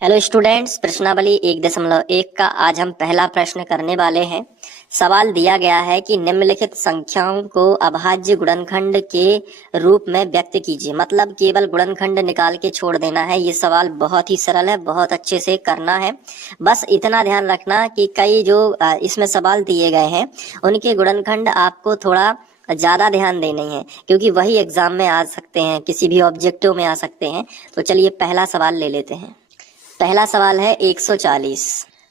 Hello students, प्रश्नावली 1.1 का आज हम पहला प्रश्न करने वाले हैं। सवाल दिया गया है कि निम्नलिखित संख्याओं को अभाज्य गुणनखंड के रूप में व्यक्त कीजिए। मतलब केवल गुणनखंड निकाल के छोड़ देना है। ये सवाल बहुत ही सरल है, बहुत अच्छे से करना है। बस इतना ध्यान रखना कि कई जो इसमें सवाल दिए गए हैं उनके गुणनखंड आपको थोड़ा ज्यादा ध्यान देने हैं, क्योंकि वही एग्जाम में आ सकते हैं, किसी भी ऑब्जेक्टिव में आ सकते हैं। तो चलिए पहला सवाल ले लेते हैं। पहला सवाल है 140।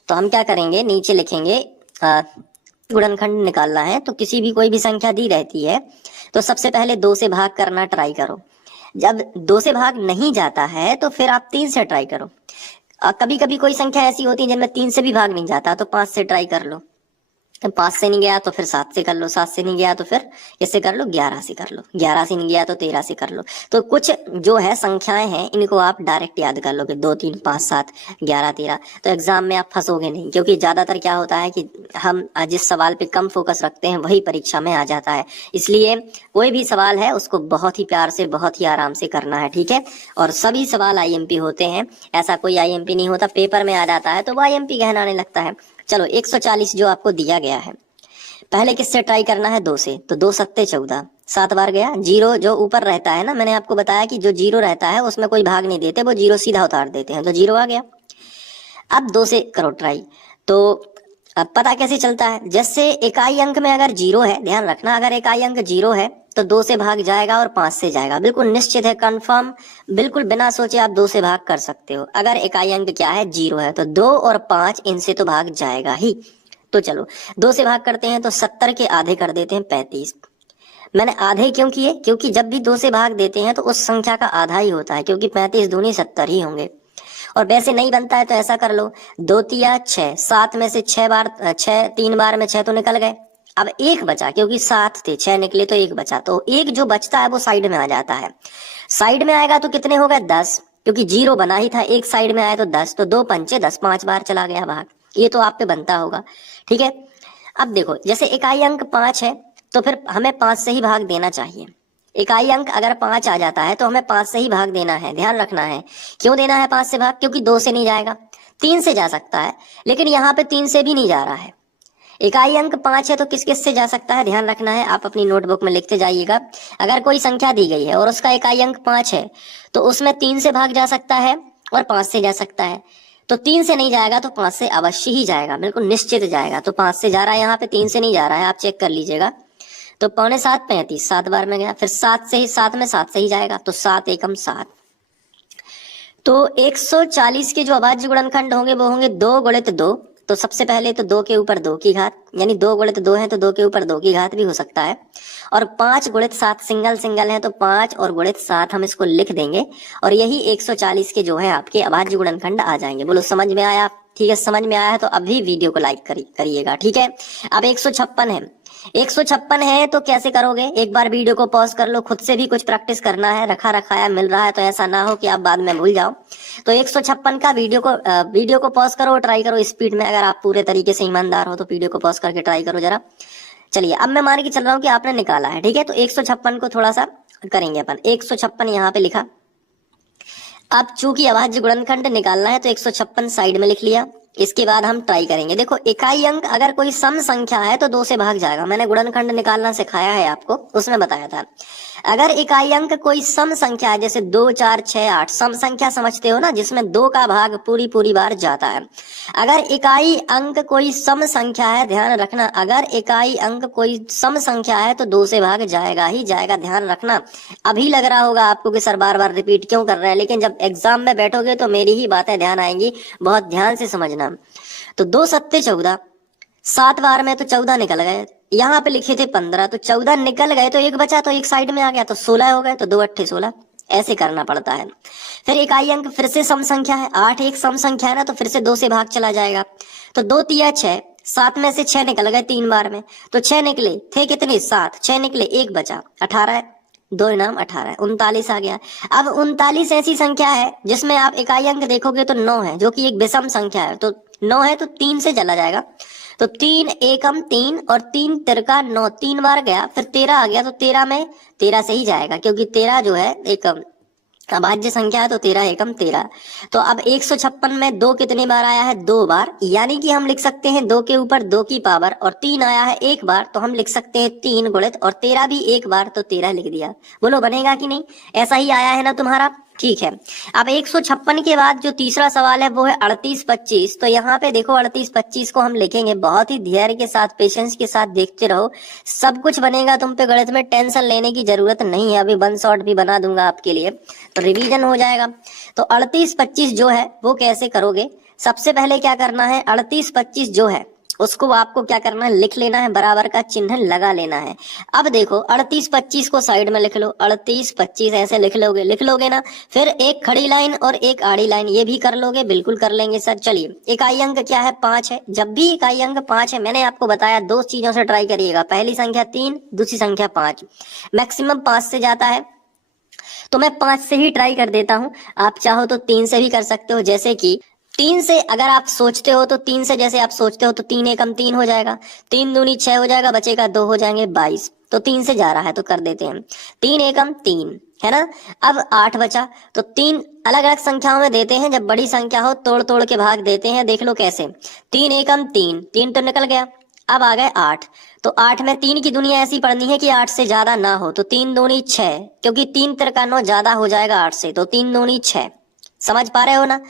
तो हम क्या करेंगे, नीचे लिखेंगे गुणनखंड निकालना है। तो किसी भी कोई भी संख्या दी रहती है तो सबसे पहले 2 से भाग करना ट्राई करो। जब 2 से भाग नहीं जाता है तो फिर आप 3 से ट्राई करो। कभी कभी कोई संख्या ऐसी होती है जिनमें 3 से भी भाग नहीं जाता तो 5 से ट्राई कर लो। 5 से नहीं गया तो फिर 7 से कर लो, 7 से नहीं गया तो फिर किससे कर लो, 11 से कर लो, 11 से नहीं गया तो 13 से कर लो। तो कुछ जो है संख्याएं हैं इनको आप डायरेक्ट याद कर लोगे, 2 3 5 7 11 13। तो एग्जाम में आप फंसोगे नहीं, क्योंकि ज्यादातर क्या होता है कि हम जिस सवाल पे कम फोकस रखते हैं वही परीक्षा में आ जाता है। इसलिए कोई भी सवाल है उसको बहुत ही प्यार से, बहुत ही आराम से करना है, ठीक है। और सभी सवाल आईएमपी होते हैं, ऐसा कोई आईएमपी नहीं होता पेपर में आ जाता है तो वो आईएमपी कहलाने लगता है। चलो 140 जो आपको दिया गया है, पहले किससे ट्राई करना है, 2 से। तो 2 सत्ते 14, 7 बार गया। जीरो जो ऊपर रहता है ना, मैंने आपको बताया कि जो जीरो रहता है उसमें कोई भाग नहीं देते, वो जीरो सीधा उतार देते हैं, तो जीरो आ गया। अब 2 से करो ट्राई। तो अब पता कैसे चलता है, जैसे इकाई अंक में अगर जीरो है, ध्यान रखना, अगर इकाई अंक जीरो है तो 2 से भाग जाएगा और 5 से जाएगा, बिल्कुल निश्चित है, कंफर्म, बिल्कुल बिना सोचे आप 2 से भाग कर सकते हो। अगर इकाई अंक क्या है, जीरो है, तो 2 और 5 इनसे तो भाग जाएगा ही। तो चलो 2 से भाग करते हैं तो 70 के आधे कर देते हैं 35। मैंने आधे क्यों किए, क्योंकि जब भी 2 से भाग देते हैं तो उस संख्या का आधा ही होता है, क्योंकि 35 दूनी 70 ही होंगे। और वैसे नहीं बनता है तो ऐसा कर लो, 2 तिया 6, 7 में से 6 बार 6, 3 बार में 6 तो निकल गए। अब एक बचा, क्योंकि 7 थे, 6 निकले तो एक बचा, तो एक जो बचता है वो साइड में आ जाता है। साइड में आएगा तो कितने हो गए, 10, क्योंकि जीरो बना ही था, एक साइड में आया तो 10, तो 2 पंचे 10, 5 बार चला गया भाग। ये तो आप पे बनता होगा, ठीक है। अब देखो, जैसे इकाई अंक 5 है तो फिर हमें 5 से ही भाग देना चाहिए। इकाई अंक अगर 5 आ जाता है तो हमें 5 से ही भाग देना है, ध्यान रखना है। क्यों देना है 5 से भाग, क्योंकि 2 से नहीं जाएगा, 3 से जा सकता है, लेकिन यहाँ पे 3 से भी नहीं जा रहा है। इकाई अंक 5 है तो किस किस से जा सकता है, ध्यान रखना है, आप अपनी नोटबुक में लिखते जाइएगा। अगर कोई संख्या दी गई है और उसका इकाई अंक 5 है तो उसमें 3 से भाग जा सकता है और 5 से जा सकता है। तो 3 से नहीं जाएगा तो 5 से अवश्य ही जाएगा, बिल्कुल निश्चित जाएगा। तो 5 से जा रहा है, यहाँ पे 3 से नहीं जा रहा है, आप चेक कर लीजिएगा। तो 6.75 35, 7 बार में गया, फिर 7 से ही, 7 में 7 से ही जाएगा, तो 7 एकम 7। तो 140 के जो अभाज्य गुणनखंड होंगे वो होंगे 2 गुणित 2। तो सबसे पहले तो 2 के ऊपर 2 की घात, यानी 2 गुणित 2 है तो 2 के ऊपर 2 की घात भी हो सकता है। और 5 गुणित 7 सिंगल सिंगल है तो 5 और गुणित 7 हम इसको लिख देंगे, और यही 140 के जो है आपके अभाज्य गुणनखंड आ जाएंगे। बोलो समझ में आया, ठीक है। समझ में आया है तो अभी वीडियो को लाइक करिएगा, ठीक है। अब 156 है, 156 है तो कैसे करोगे, एक बार वीडियो को पॉज कर लो, खुद से भी कुछ प्रैक्टिस करना है, रखा रखाया मिल रहा है तो ऐसा ना हो कि आप बाद में भूल जाओ। तो 156 का वीडियो को पॉज करो, ट्राई करो स्पीड में, अगर आप पूरे तरीके से ईमानदार हो तो वीडियो को पॉज करके ट्राई करो जरा। चलिए अब मैं मान के चल रहा हूँ कि आपने निकाला है, ठीक है। तो 156 को थोड़ा सा करेंगे अपन, 156 यहाँ पे लिखा। अब चूंकि अभाज्य गुणनखंड निकालना है तो 156 साइड में लिख लिया। इसके बाद हम ट्राई करेंगे। देखो इकाई अंक अगर कोई सम संख्या है तो 2 से भाग जाएगा, मैंने गुणनखंड निकालना सिखाया है आपको, उसमें बताया था। अगर इकाई अंक कोई सम संख्या है, जैसे 2 4 6 8, सम संख्या समझते हो ना, जिसमें 2 का भाग पूरी पूरी बार जाता है। अगर इकाई अंक कोई सम संख्या है, ध्यान रखना, अगर इकाई अंक कोई सम संख्या है तो 2 से भाग जाएगा ही जाएगा, ध्यान रखना। अभी लग रहा होगा आपको कि सर बार बार रिपीट क्यों कर रहे हैं, लेकिन जब एग्जाम में बैठोगे तो मेरी ही बातें ध्यान आएंगी, बहुत ध्यान से समझना। तो 2 सत्ते 14, 7 बार में तो 14 निकल गए, यहाँ पे लिखे थे 15, तो 14 निकल गए तो एक बचा, तो एक साइड में आ गया, तो 16 हो गए, तो 2 अट्ठे 16, ऐसे करना पड़ता है। फिर इकाई अंक फिर से सम संख्या है, 8 एक सम संख्या है ना, तो फिर से 2 से भाग चला जाएगा। तो 2 तिया 6, 7 में से 6 निकल गए 3 बार में, तो 6 निकले थे कितने, 7, 6 निकले एक बचा, 18, 2 इनाम 18, 39 आ गया। अब 39 ऐसी संख्या है जिसमें आप इकाई अंक देखोगे तो 9 है, जो कि एक विषम संख्या है, तो 9 है तो 3 से चला जाएगा, तो 3 एकम 3 और 3 तिरका 9, 3 बार गया, फिर 13 आ गया, तो 13 में 13 से ही जाएगा, क्योंकि 13 जो है एक अभाज्य संख्या है तो 13 एकम 13। तो अब 156 में 2 कितनी बार आया है? 2 बार, यानी कि हम लिख सकते हैं 2 के ऊपर 2 की पावर, और 3 आया है एक बार तो हम लिख सकते हैं 3 गुणित, और 13 भी एक बार तो 13 लिख दिया। बोलो बनेगा कि नहीं? ऐसा ही आया है ना तुम्हारा? ठीक है। अब 156 के बाद जो तीसरा सवाल है वो है 38 25। तो यहाँ पे देखो 38 25 को हम लिखेंगे, बहुत ही धैर्य के साथ, पेशेंस के साथ देखते रहो, सब कुछ बनेगा। तुम पे गणित में टेंशन लेने की जरूरत नहीं है, अभी वन शॉट भी बना दूंगा आपके लिए, तो रिवीजन हो जाएगा। तो 38 25 जो है वो कैसे करोगे? सबसे पहले क्या करना है, 38 25 जो है उसको आपको क्या करना है, लिख लेना है, बराबर का चिन्ह लगा लेना है। अब देखो 38 25 को साइड में लिख लो, 38 25 ऐसे लिख लोगे ना। फिर एक खड़ी लाइन और एक आड़ी लाइन, ये भी कर लोगे? बिल्कुल कर लेंगे सर। चलिए, इकाई अंक क्या है? 5 है। जब भी इकाई अंक 5 है, मैंने आपको बताया दो चीजों से ट्राई करिएगा, पहली संख्या 3, दूसरी संख्या 5। मैक्सिमम 5 से जाता है तो मैं 5 से ही ट्राई कर देता हूं, आप चाहो तो 3 से भी कर सकते हो। जैसे कि 3 से अगर आप सोचते हो तो 3 से जैसे आप सोचते हो तो 3 एकम 3 हो जाएगा, 3 दूनी 6 हो जाएगा, बचेगा 2 हो जाएंगे 22। तो 3 से जा रहा है तो कर देते हैं, 3 एकम 3 है ना। अब 8 बचा, तो 3 अलग अलग संख्याओं में देते हैं, जब बड़ी संख्या हो तोड़ तोड़ के भाग देते हैं। देख लो कैसे, 3 एकम 3, 3 तो निकल गया। अब आ गए 8, तो 8 में 3 की दुनिया ऐसी पढ़नी है कि 8 से ज्यादा ना हो, तो 3 दूनी 6, क्योंकि 3 तिरका 9 ज्यादा हो जाएगा 8 से, तो 3 दूनी 6। समझ पा रहे हो ना?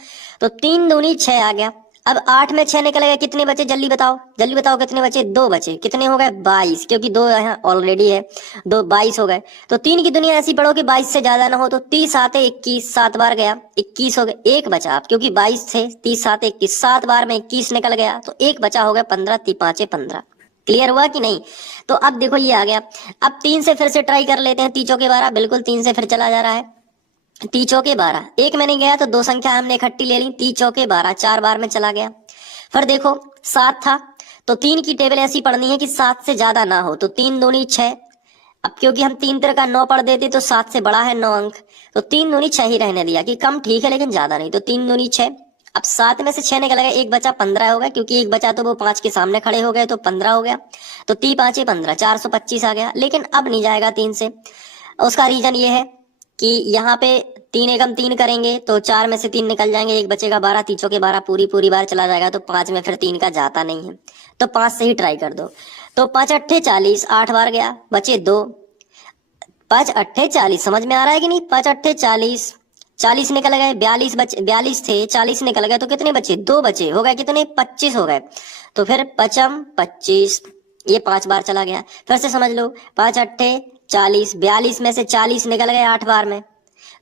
तो 3 दूनी 6 आ गया। अब 8 में 6 निकलेगा, कितने बचे? जल्दी बताओ, जल्दी बताओ कितने बचे? 2 बचे। कितने हो गए? 22, क्योंकि 2 यहाँ ऑलरेडी है, 2 22 हो गए। तो 3 की दुनिया ऐसी पढ़ो कि 22 से ज्यादा ना हो, तो 30 7 21, 7 बार गया, 21 हो गए। एक बचा, आप क्योंकि 22 थे, 30 7 21, 7 बार में 21 निकल गया, तो एक बचा हो गया 15, 3 5 15। क्लियर हुआ कि नहीं? तो अब देखो ये आ गया। अब 3 से फिर से ट्राई कर लेते हैं, तीचों के 12, बिल्कुल 3 से फिर चला जा रहा है। तीचों के 12, एक में नहीं गया तो दो संख्या हमने इकट्ठी ले ली, तीचों के 12 4 बार में चला गया। फिर देखो 7 था, तो 3 की टेबल ऐसी पढ़नी है कि 7 से ज्यादा ना हो, तो 3 दूनी 6। अब क्योंकि हम 3 तरह का 9 पढ़ देते तो 7 से बड़ा है 9 अंक, तो 3 दूनी 6 ही रहने दिया कि कम ठीक है लेकिन ज्यादा नहीं, तो 3 दूनी 6। अब 7 में से 6 निकल गया, एक बचा 15 हो गया, क्योंकि एक बचा तो वो 5 के सामने खड़े हो गए, तो 15 हो गया। तो 3 5 15, 425 आ गया। लेकिन अब नहीं जाएगा 3 से, उसका रीजन ये है कि यहाँ पे 3 एकम 3 करेंगे तो 4 में से 3 निकल जाएंगे, एक बचेगा 12, तीचों के 12 पूरी पूरी बार चला जाएगा, तो 5 में फिर 3 का जाता नहीं है, तो 5 से ही ट्राई कर दो। तो 5 अट्ठे 40, 8 बार गया, बचे 2, 5 अट्ठे 40। समझ में आ रहा है कि नहीं? 5 अट्ठे 40, 40 निकल गए, 42 थे, 40 निकल गए, तो कितने बचे? 2 बचे, हो गए कितने? 25 हो गए। तो फिर 5 25, ये 5 बार चला गया। फिर से समझ लो, 5 अट्ठे 40, 42 में से 40 निकल गए 8 बार में,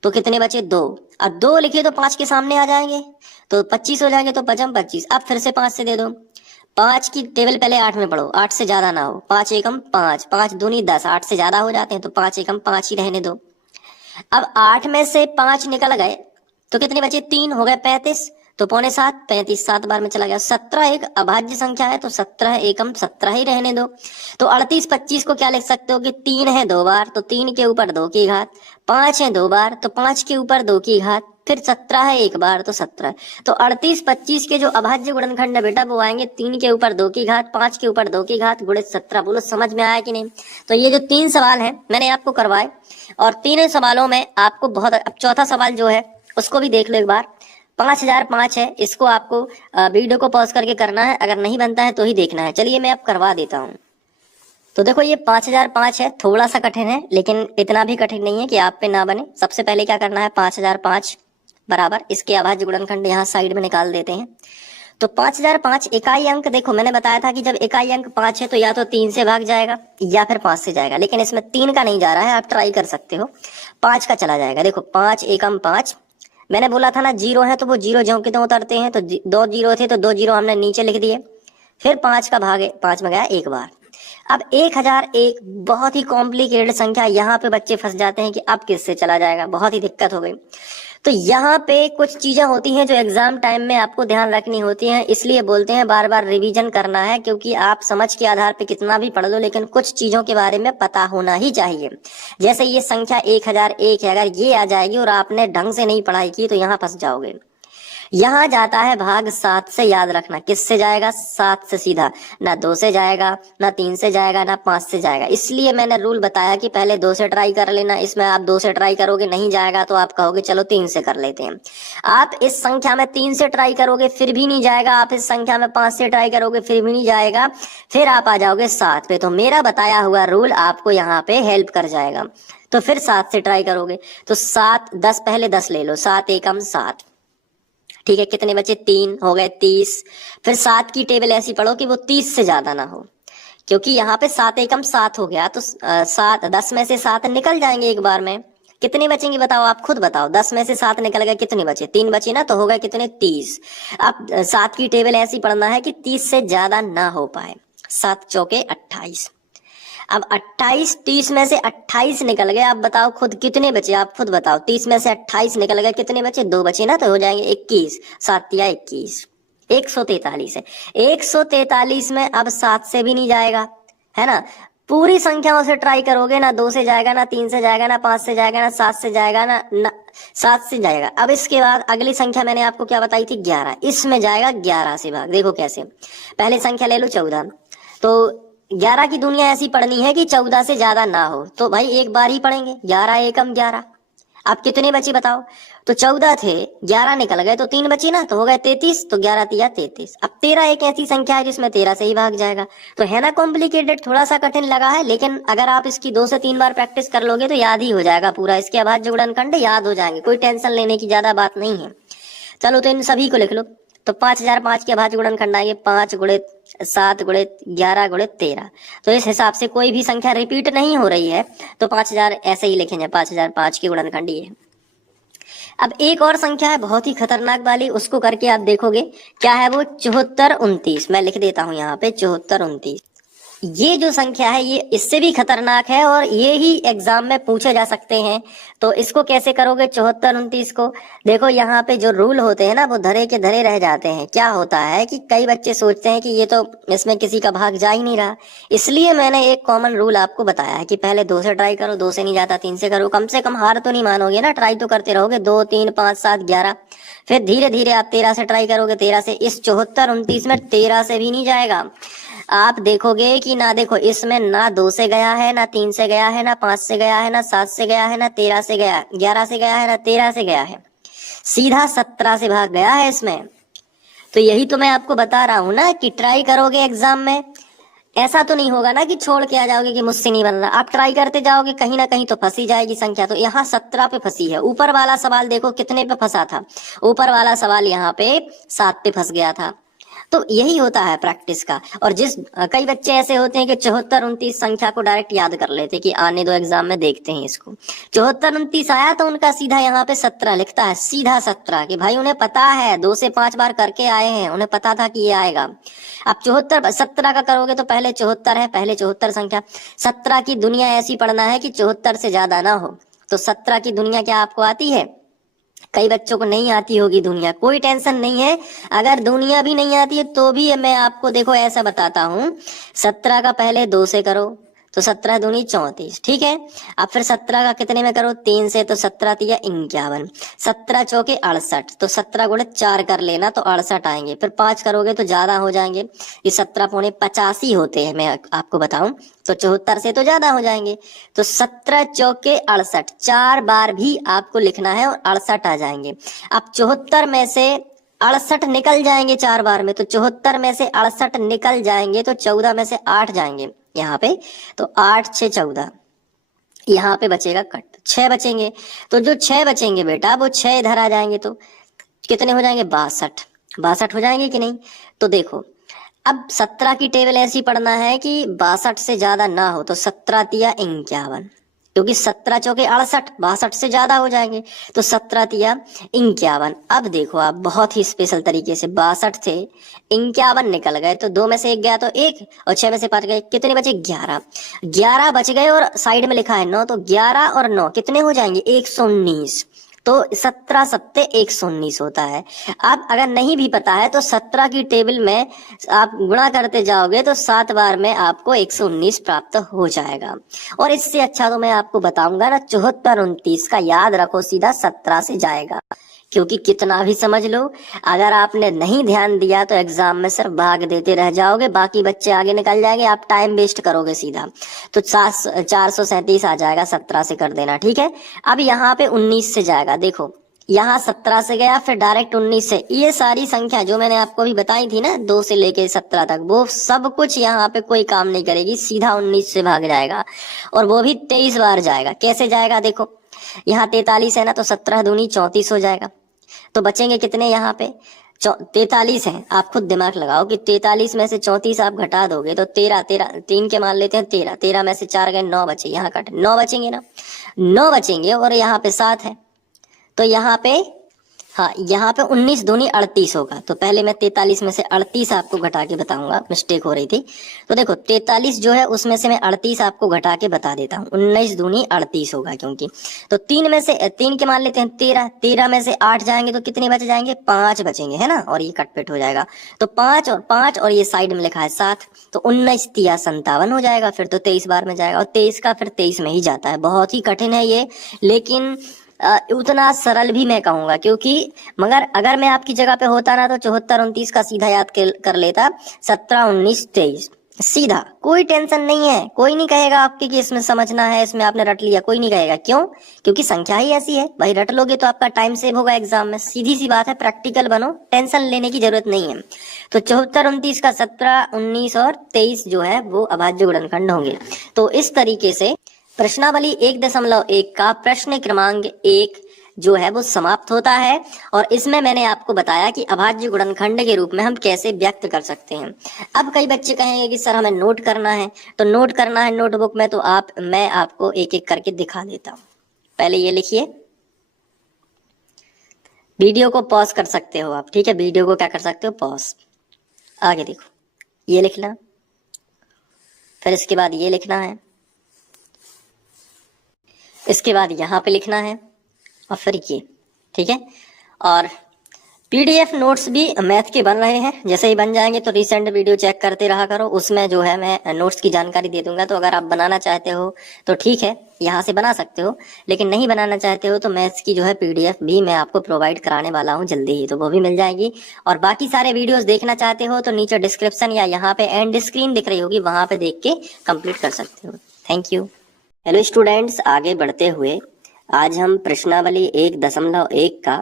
तो कितने बचे? 2। अब 2 लिखिए तो 5 के सामने आ जाएंगे, तो 25 हो जाएंगे, तो 5 25। अब फिर से 5 से दे दो, 5 की टेबल पहले 8 में पढ़ो, 8 से ज्यादा ना हो, 5 एकम 5, 5 दूनी 10, 8 से ज्यादा हो जाते हैं, तो 5 एकम 5 ही रहने दो। अब 8 में से 5 निकल गए, तो कितने बचे? 3 हो गए 35, तो पौने 7, 35 7 बार में चला गया। 17 एक अभाज्य संख्या है, तो 17 एकम 17 ही रहने दो। तो 38 25 को क्या लिख सकते हो कि 3 है 2 बार, तो 3 के ऊपर 2 की घात, 5 है 2 बार, तो 5 के ऊपर 2 की घात, फिर 17 है एक बार, तो 17। तो 38 25 के जो अभाज्य गुणनखंड है बेटा वो आएंगे 3 के ऊपर 2 की घात, 5 के ऊपर 2 की घात गुणित 17। बोलो समझ में आया कि नहीं? तो ये जो 3 सवाल है मैंने आपको करवाए, और तीनों सवालों में आपको बहुत, अब चौथा सवाल जो है उसको भी देख लो एक बार। 5005 है, इसको आपको वीडियो को पॉज करके करना है, अगर नहीं बनता है तो ही देखना है। चलिए मैं अब करवा देता हूँ। तो देखो ये 5005 है, थोड़ा सा कठिन है लेकिन इतना भी कठिन नहीं है कि आप पे ना बने। सबसे पहले क्या करना है, 5005 बराबर इसके अभाज्य गुणनखंड यहाँ साइड में निकाल देते हैं। तो 5005 इकाई अंक, देखो मैंने बताया था कि जब इकाई अंक 5 है तो या तो 3 से भाग जाएगा या फिर 5 से जाएगा, लेकिन इसमें 3 का नहीं जा रहा है, आप ट्राई कर सकते हो, 5 का चला जाएगा। देखो 5 एकम 5, मैंने बोला था ना 0 है तो वो 0 ज्यों के त्यों उतरते हैं, तो 2 0 थे तो 2 0 हमने नीचे लिख दिए। फिर 5 का भागे, 5 में गया एक बार। अब 1001 बहुत ही कॉम्प्लिकेटेड संख्या, यहाँ पे बच्चे फंस जाते हैं कि अब किससे चला जाएगा, बहुत ही दिक्कत हो गई। तो यहाँ पे कुछ चीजें होती हैं जो एग्जाम टाइम में आपको ध्यान रखनी होती हैं, इसलिए बोलते हैं बार बार रिवीजन करना है, क्योंकि आप समझ के आधार पे कितना भी पढ़ लो लेकिन कुछ चीजों के बारे में पता होना ही चाहिए। जैसे ये संख्या 1001 है, अगर ये आ जाएगी और आपने ढंग से नहीं पढ़ाई की तो यहाँ फंस जाओगे। यहाँ जाता है भाग 7 से, याद रखना किससे जाएगा, 7 से सीधा, ना 2 से जाएगा, ना 3 से जाएगा, ना 5 से जाएगा। इसलिए मैंने रूल बताया कि पहले 2 से ट्राई कर लेना। इसमें आप 2 से ट्राई करोगे, नहीं जाएगा तो आप कहोगे चलो 3 से कर लेते हैं। आप इस संख्या में 3 से ट्राई करोगे फिर भी नहीं जाएगा, आप इस संख्या में 5 से ट्राई करोगे फिर भी नहीं जाएगा, फिर आप आ जाओगे 7 पे। तो मेरा बताया हुआ रूल आपको यहाँ पे हेल्प कर जाएगा। तो फिर 7 से ट्राई करोगे तो 7 10, पहले 10 ले लो, 7 एकम 7, ठीक है, कितने बचे, 3 हो गए, 30। फिर 7 की टेबल ऐसी पढ़ो कि वो 30 से ज्यादा ना हो, क्योंकि यहाँ पे 7 एकम 7 हो गया तो 7 10 में से 7 निकल जाएंगे एक बार में। कितने बचेंगे बताओ, आप खुद बताओ, 10 में से 7 निकल गए, कितने बचे, 3 बचे ना, तो हो गए कितने, 30। अब 7 की टेबल ऐसी पढ़ना है कि 30 से ज्यादा ना हो पाए। 7 चौके 28। अब 28, 30 में से 28 निकल गए, आप बताओ खुद कितने बचे, आप खुद बताओ, 30 में से 28 निकल गए, कितने बचे, 2 बचे ना, तो हो जाएंगे 21। 7 या 21, 143 है। 143 में अब 7 से भी नहीं जाएगा, है ना। पूरी संख्याओं से ट्राई करोगे, ना 2 से जाएगा, ना 3 से जाएगा, ना 5 से जाएगा, ना 7 से जाएगा, ना 7 से जाएगा। अब इसके बाद अगली संख्या मैंने आपको क्या बताई थी, 11। इसमें जाएगा 11 से भाग। देखो कैसे, पहले संख्या ले लो 14, तो 11 की दुनिया ऐसी पढ़नी है कि 14 से ज्यादा ना हो, तो भाई एक बार ही पढ़ेंगे, 11 एकम 11। अब कितने बचे बताओ, तो 14 थे, 11 निकल गए तो 3 बची ना, तो हो गए 33, तो 11 तिया 33। अब 13 एक ऐसी संख्या है जिसमें 13 से ही भाग जाएगा। तो है ना कॉम्प्लिकेटेड, थोड़ा सा कठिन लगा है, लेकिन अगर आप इसकी 2 से 3 बार प्रैक्टिस कर लोगे तो याद ही हो जाएगा पूरा। इसके अभाज्य गुणनखंड याद हो जाएंगे, कोई टेंशन लेने की ज्यादा बात नहीं है। चलो तो इन सभी को लिख लो। तो 5005 के अभाज्य गुणनखंड आएंगे 5 गुणित 7 गुणित 11 गुणित 13। तो इस हिसाब से कोई भी संख्या रिपीट नहीं हो रही है, तो 5000 ऐसे ही लिखेंगे, 5005 की गुणनखंड ये है। अब एक और संख्या है बहुत ही खतरनाक वाली, उसको करके आप देखोगे क्या है वो, 7429। मैं लिख देता हूं यहाँ पे 7429। ये जो संख्या है ये इससे भी खतरनाक है और ये ही एग्जाम में पूछे जा सकते हैं। तो इसको कैसे करोगे 7429 को, देखो यहाँ पे जो रूल होते हैं ना वो धरे के धरे रह जाते हैं। क्या होता है कि कई बच्चे सोचते हैं कि ये तो इसमें किसी का भाग जा ही नहीं रहा, इसलिए मैंने एक कॉमन रूल आपको बताया है कि पहले 2 से ट्राई करो, 2 से नहीं जाता 3 से करो, कम से कम हार तो नहीं मानोगे ना, ट्राई तो करते रहोगे, 2 3 5 7 11। फिर धीरे धीरे आप 13 से ट्राई करोगे, 13 से। इस 7429 में 13 से भी नहीं जाएगा। आप देखोगे कि ना, देखो इसमें ना 2 से गया है, ना 3 से गया है, ना 5 से गया है, ना 7 से गया है, ना 13 से गया, 11 से गया है, ना 13 से गया है, सीधा 17 से भाग गया है इसमें। तो यही तो मैं आपको बता रहा हूं ना कि ट्राई करोगे एग्जाम में, ऐसा तो नहीं होगा ना कि छोड़ के आ जाओगे कि मुझसे नहीं बन रहा। आप ट्राई करते जाओगे, कहीं ना कहीं तो फंसी जाएगी संख्या। तो यहाँ 17 पे फंसी है। ऊपर वाला सवाल देखो कितने पे फंसा था, ऊपर वाला सवाल यहाँ पे 7 पे फंस गया था। तो यही होता है प्रैक्टिस का। और कई बच्चे ऐसे होते हैं कि 7429 संख्या को डायरेक्ट याद कर लेते कि आने दो एग्जाम में देखते हैं इसको। 7429 आया तो उनका सीधा यहाँ पे 17 लिखता है, सीधा 17, कि भाई उन्हें पता है, 2 से 5 बार करके आए हैं, उन्हें पता था कि ये आएगा। अब 74 17 का करोगे तो पहले 74 है, पहले 74 संख्या। 17 की दुनिया ऐसी पढ़ना है कि 74 से ज्यादा ना हो। तो 17 की दुनिया क्या आपको आती है? कई बच्चों को नहीं आती होगी दुनिया, कोई टेंशन नहीं है। अगर दुनिया भी नहीं आती है तो भी मैं आपको देखो ऐसा बताता हूं, 17 का पहले 2 से करो तो 17 दूनी 34, ठीक है। अब फिर 17 का कितने में करो, 3 से, तो 17 तिया 51, 17 चौके 68, तो 17 गुणे 4 कर लेना तो 68 आएंगे। फिर 5 करोगे तो ज्यादा हो जाएंगे, ये 17 पौने 85 होते हैं, मैं आपको बताऊं तो 74 से तो ज्यादा हो जाएंगे। तो 17 चौके 68, 4 बार भी आपको लिखना है और 68 आ जाएंगे। अब 74 में से 68 निकल जाएंगे 4 बार में, तो 74 में से 68 निकल जाएंगे तो 14 में से 8 जाएंगे यहाँ पे, तो 8 6 14, यहाँ पे बचेगा कट, 6 बचेंगे। तो जो 6 बचेंगे बेटा वो 6 इधर आ जाएंगे तो कितने हो जाएंगे, 62, 62 हो जाएंगे कि नहीं। तो देखो अब 17 की टेबल ऐसी पढ़ना है कि 62 से ज्यादा ना हो, तो 17 तिया 51, क्योंकि 17 चौके 68, 62 से ज्यादा हो जाएंगे, तो 17 तिया 51। अब देखो आप बहुत ही स्पेशल तरीके से 62 थे, 51 निकल गए, तो 2 में से 1 गया तो 1, और 6 में से 5 गए, कितने बचे, 11, 11 बच गए और साइड में लिखा है 9, तो 11 और 9 कितने हो जाएंगे, 119। तो 17 सत्ते 119 होता है। अब अगर नहीं भी पता है तो 17 की टेबल में आप गुणा करते जाओगे तो 7 बार में आपको 119 प्राप्त हो जाएगा। और इससे अच्छा तो मैं आपको बताऊंगा ना, 7429 का याद रखो, सीधा 17 से जाएगा, क्योंकि कितना भी समझ लो, अगर आपने नहीं ध्यान दिया तो एग्जाम में सिर्फ भाग देते रह जाओगे, बाकी बच्चे आगे निकल जाएंगे, आप टाइम वेस्ट करोगे सीधा। तो 437 आ जाएगा, 17 से कर देना, ठीक है। अब यहाँ पे 19 से जाएगा, देखो यहाँ 17 से गया, फिर डायरेक्ट 19 से। ये सारी संख्या जो मैंने आपको अभी बताई थी ना, 2 से लेके 17 तक, वो सब कुछ यहाँ पे कोई काम नहीं करेगी, सीधा 19 से भाग जाएगा, और वो भी 23 बार जाएगा। कैसे जाएगा देखो, यहाँ 43 है ना, तो 17 दूनी 34 हो जाएगा। तो बचेंगे कितने यहाँ पे, 43 है। आप खुद दिमाग लगाओ कि 43 में से 34 आप घटा दोगे तो 13, 3 के मान लेते हैं 13, 13 में से 4 गए 9 बचे, यहाँ कट 9 बचेंगे ना, 9 बचेंगे, और यहाँ पे 7 है, तो यहाँ पे हाँ, यहाँ पे 19 दूनी 38 होगा। तो पहले मैं 43 में से 38 आपको घटा के बताऊंगा, मिस्टेक हो रही थी। तो देखो 43 जो है उसमें से मैं 38 आपको घटा के बता देता हूँ, 19 दूनी 38 होगा, क्योंकि तो 3 में से 3 के मान लेते हैं 13, 13 में से 8 जाएंगे तो कितने बच जाएंगे, 5 बचेंगे, है ना, और ये कटपिट हो जाएगा। तो 5 और 5 और ये साइड में लिखा है 7, तो 19 तिया 57 हो जाएगा, फिर तो 23 बार में जाएगा, और 23 का फिर 23 में ही जाता है। बहुत ही कठिन है ये, लेकिन उतना सरल भी मैं कहूंगा, क्योंकि मगर अगर मैं आपकी जगह पे होता ना तो 74 29 का सीधा याद कर लेता, 17 19 23 सीधा, कोई टेंशन नहीं है। कोई नहीं कहेगा आपके कि इसमें समझना है, इसमें आपने रट लिया, कोई नहीं कहेगा। क्यों? क्योंकि संख्या ही ऐसी है भाई, रट लोगे तो आपका टाइम सेव होगा एग्जाम में, सीधी सी बात है। प्रैक्टिकल बनो, टेंशन लेने की जरूरत नहीं है। तो 74 29 का 17 19 और 23 जो है वो अभाज्य गुणनखंड होंगे। तो इस तरीके से प्रश्नावली 1.1 का प्रश्न क्रमांक 1 जो है वो समाप्त होता है, और इसमें मैंने आपको बताया कि अभाज्य गुणनखंड के रूप में हम कैसे व्यक्त कर सकते हैं। अब कई बच्चे कहेंगे कि सर हमें नोट करना है, तो नोट करना है नोटबुक में, तो मैं आपको एक एक करके दिखा देता हूँ। पहले ये लिखिए, वीडियो को पॉज कर सकते हो आप, ठीक है, वीडियो को क्या कर सकते हो, पॉज। आगे देखो, ये लिखना, फिर इसके बाद ये लिखना है, इसके बाद यहाँ पे लिखना है, और फिर ये, ठीक है। और पीडीएफ नोट्स भी मैथ के बन रहे हैं, जैसे ही बन जाएंगे तो रिसेंट वीडियो चेक करते रहा करो, उसमें जो है मैं नोट्स की जानकारी दे दूंगा। तो अगर आप बनाना चाहते हो तो ठीक है, यहाँ से बना सकते हो, लेकिन नहीं बनाना चाहते हो तो मैथ्स की जो है पीडीएफ भी मैं आपको प्रोवाइड कराने वाला हूँ जल्दी ही, तो वो भी मिल जाएगी। और बाकी सारे वीडियोस देखना चाहते हो तो नीचे डिस्क्रिप्शन या यहाँ पे एंड स्क्रीन दिख रही होगी, वहां पे देख के कंप्लीट कर सकते हो। Thank you. हेलो स्टूडेंट्स, आगे बढ़ते हुए आज हम प्रश्नावली 1.1 का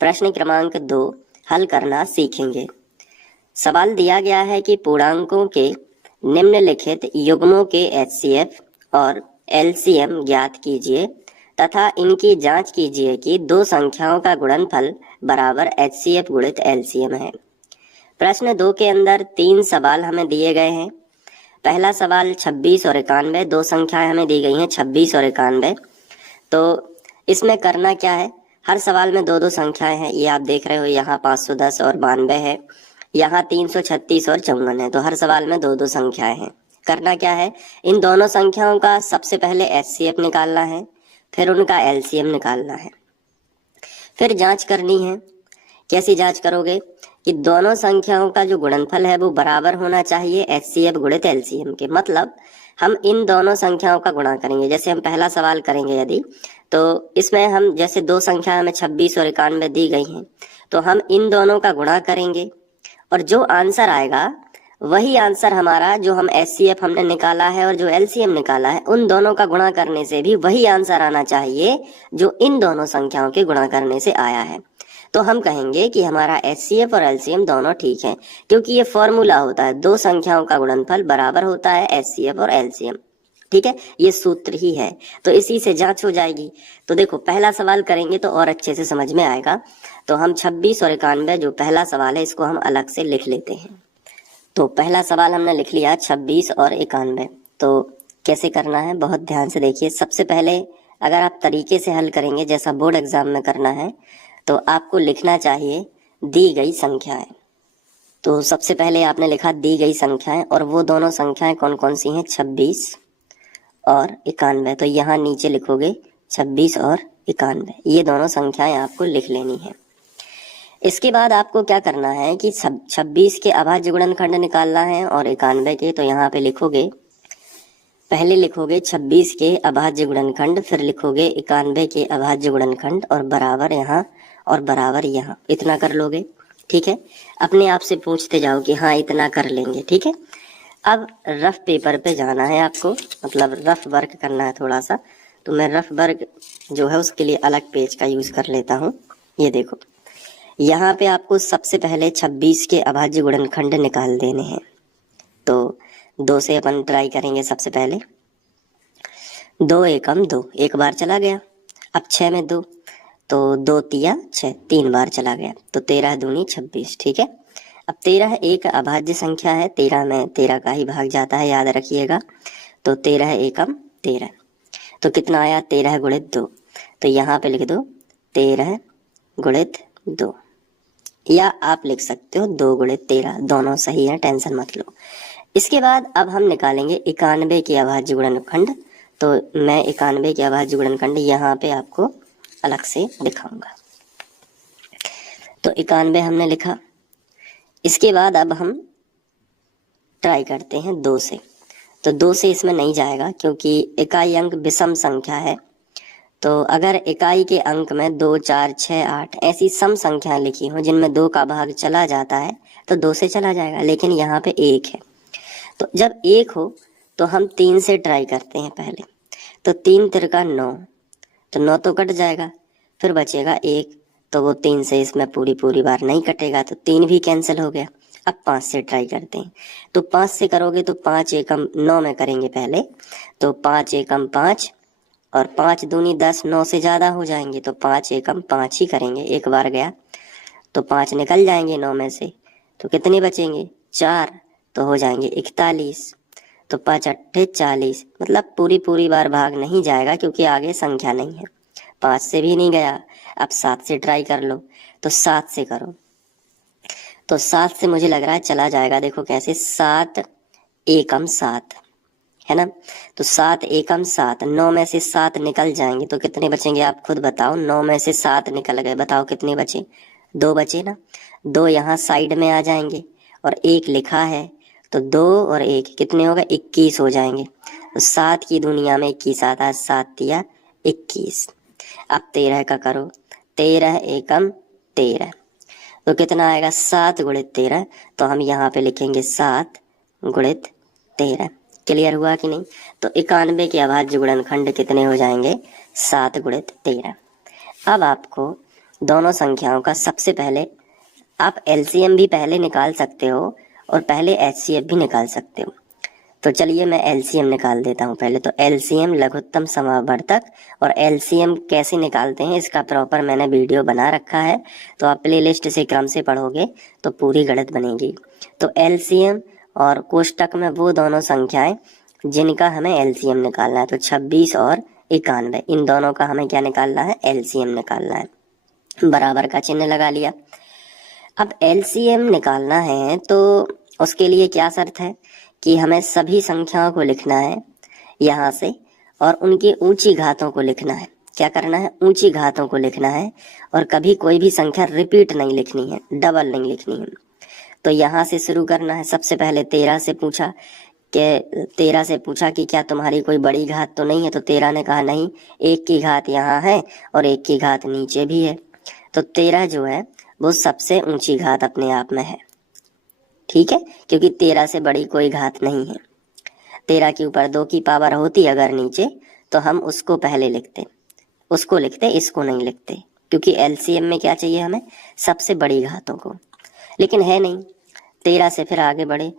प्रश्न क्रमांक 2 हल करना सीखेंगे। सवाल दिया गया है कि पूर्णांकों के निम्नलिखित युग्मों के HCF और LCM ज्ञात कीजिए तथा इनकी जांच कीजिए कि दो संख्याओं का गुणनफल बराबर HCF गुणित LCM है। प्रश्न 2 के अंदर 3 सवाल हमें दिए गए हैं। पहला सवाल 26 और 91, दो संख्याएं हमें दी गई हैं 26 और 91। तो इसमें करना क्या है, हर सवाल में दो दो संख्याएं हैं, ये आप देख रहे हो, यहाँ 510 और 92 है, यहाँ 336 और 54 है। तो हर सवाल में दो दो संख्याएं हैं। करना क्या है, इन दोनों संख्याओं का सबसे पहले HCF निकालना है, फिर उनका LCM निकालना है, फिर जांच करनी है। कैसी जांच करोगे कि दोनों संख्याओं का जो गुणनफल है वो बराबर होना चाहिए HCF गुणित LCM के। मतलब हम इन दोनों संख्याओं का गुणा करेंगे। जैसे हम पहला सवाल करेंगे यदि, तो इसमें हम जैसे दो संख्या हमें 26 और 91 दी गई हैं, तो हम इन दोनों का गुणा करेंगे, और जो आंसर आएगा वही आंसर हमारा, जो हम HCF हमने निकाला है और जो LCM निकाला है, उन दोनों का गुणा करने से भी वही आंसर आना चाहिए जो इन दोनों संख्याओं के गुणा करने से आया है। तो हम कहेंगे कि हमारा HCF और LCM दोनों ठीक है, क्योंकि ये फॉर्मूला होता है, दो संख्याओं का गुणनफल बराबर होता है HCF और LCM, ठीक है, ये सूत्र ही है। तो इसी से जांच हो जाएगी। तो देखो पहला सवाल करेंगे तो और अच्छे से समझ में आएगा। तो हम 26 और 91 जो पहला सवाल है इसको हम अलग से लिख लेते हैं। तो पहला सवाल हमने लिख लिया 26 और 91। तो कैसे करना है, बहुत ध्यान से देखिए। सबसे पहले अगर आप तरीके से हल करेंगे जैसा बोर्ड एग्जाम में करना है, तो आपको लिखना चाहिए दी गई संख्याएं। तो सबसे पहले आपने लिखा दी गई संख्याएं, और वो दोनों संख्याएं कौन कौन सी हैं, 26 और 91। तो यहाँ नीचे लिखोगे 26 और 91, ये दोनों संख्याएं आपको लिख लेनी है। इसके बाद आपको क्या करना है कि 26 के अभाज्य गुणनखंड निकालना है और 91 के। तो यहाँ पे लिखोगे, पहले लिखोगे 26 के अभाज्य गुणनखंड, फिर लिखोगे 91 के अभाज्य गुणनखंड, और बराबर यहाँ और बराबर यहाँ इतना कर लोगे। ठीक है, अपने आप से पूछते जाओ कि हाँ इतना कर लेंगे। ठीक है, अब रफ पेपर पे जाना है आपको, मतलब रफ वर्क करना है थोड़ा सा। तो मैं रफ वर्क जो है उसके लिए अलग पेज का यूज कर लेता हूँ। ये देखो, यहाँ पे आपको सबसे पहले 26 के अभाज्य गुणनखंड निकाल देने हैं। तो 2 से अपन ट्राई करेंगे सबसे पहले। 2 एकम 2 एक बार चला गया। अब 6 में 2, तो 2 तिया 6 3 बार चला गया, तो 13 दूनी 26। ठीक है, अब 13 एक अभाज्य संख्या है, 13 में 13 का ही भाग जाता है, याद रखिएगा। तो 13 एकम 13, तो कितना आया 13 गुणित 2। तो यहाँ पे लिख दो 13 गुणित 2, या आप लिख सकते हो 2 गुणित 13, दोनों सही है, टेंशन मत लो। इसके बाद अब हम निकालेंगे 91 के अभाज्य गुणनखंड। तो मैं 91 के अभाज्य गुणनखंड यहाँ पे आपको अलग से दिखाऊंगा। तो 91 हमने लिखा। इसके बाद अब हम ट्राई करते हैं 2 से। तो 2 से इसमें नहीं जाएगा क्योंकि इकाई अंक विषम संख्या है। तो अगर इकाई के अंक में 2 4 6 8 ऐसी सम संख्या लिखी हो जिनमें 2 का भाग चला जाता है तो 2 से चला जाएगा, लेकिन यहाँ पे 1 है। तो जब 1 हो तो हम 3 से ट्राई करते हैं पहले। तो 3 तिरका 9, तो 9 तो कट जाएगा, फिर बचेगा 1, तो वो 3 से इसमें पूरी बार नहीं कटेगा, तो 3 भी कैंसिल हो गया। अब 5 से ट्राई करते हैं। तो 5 से करोगे तो 5 एकम 9 में करेंगे पहले। तो 5 एकम 5 और 5 दूनी 10, 9 से ज़्यादा हो जाएंगे, तो 5 एकम 5 ही करेंगे। एक बार गया तो 5 निकल जाएंगे 9 में से, तो कितने बचेंगे 4, तो हो जाएंगे 41। तो 5 अट्ठे 40, मतलब पूरी बार भाग नहीं जाएगा क्योंकि आगे संख्या नहीं है। 5 से भी नहीं गया, अब 7 से ट्राई कर लो। तो 7 से करो, तो 7 से मुझे लग रहा है चला जाएगा। देखो कैसे, 7 एकम 7 है ना। तो 7 एकम 7, 9 में से 7 निकल जाएंगे तो कितने बचेंगे आप खुद बताओ। 9 में से 7 निकल गए, बताओ कितने बचे, 2 बचे ना। 2 यहाँ साइड में आ जाएंगे और 1 लिखा है, तो 2 और 1 कितने हो गए 21 हो जाएंगे। तो 7 की दुनिया में 21 आता है, 7 तिया 21। अब 13 का करो, 13 एकम 13, तो कितना आएगा 7 गुणित 13। तो हम यहाँ पे लिखेंगे 7 गुणित 13। क्लियर हुआ कि नहीं। तो 91 के अभाज्य गुणनखंड कितने हो जाएंगे 7 गुणित 13। अब आपको दोनों संख्याओं का सबसे पहले आप एलसीएम भी पहले निकाल सकते हो और पहले एचसीएफ भी निकाल सकते हो। तो चलिए मैं एलसीएम निकाल देता हूँ पहले। तो एलसीएम लघुत्तम समावर्तक, और एलसीएम कैसे निकालते हैं इसका प्रॉपर मैंने वीडियो बना रखा है, तो आप प्लेलिस्ट से क्रम से पढ़ोगे तो पूरी गणित बनेगी। तो एलसीएम और कोष्टक में वो दोनों संख्याएं जिनका हमें एलसीएम निकालना है, तो 26 और 91, इन दोनों का हमें क्या निकालना है, एलसीएम निकालना है। बराबर का चिन्ह लगा लिया। अब एलसीएम निकालना है तो उसके लिए क्या शर्त है कि हमें सभी संख्याओं को लिखना है यहाँ से, और उनकी ऊंची घातों को लिखना है। क्या करना है, ऊंची घातों को लिखना है, और कभी कोई भी संख्या रिपीट नहीं लिखनी है, डबल नहीं लिखनी है। तो यहाँ से शुरू करना है। सबसे पहले 13 से पूछा कि क्या तुम्हारी कोई बड़ी घात तो नहीं है। तो 13 ने कहा नहीं, 1 की घात यहाँ है और 1 की घात नीचे भी है। तो 13 जो है वो सबसे ऊंची घात अपने आप में है। ठीक है, क्योंकि 13 से बड़ी कोई घात नहीं है। 13 के ऊपर 2 की पावर होती अगर नीचे, तो हम उसको पहले लिखते, इसको नहीं लिखते, क्योंकि एलसीएम में क्या चाहिए हमें, सबसे बड़ी घातों को। लेकिन है नहीं, 13 से फिर आगे बढ़े।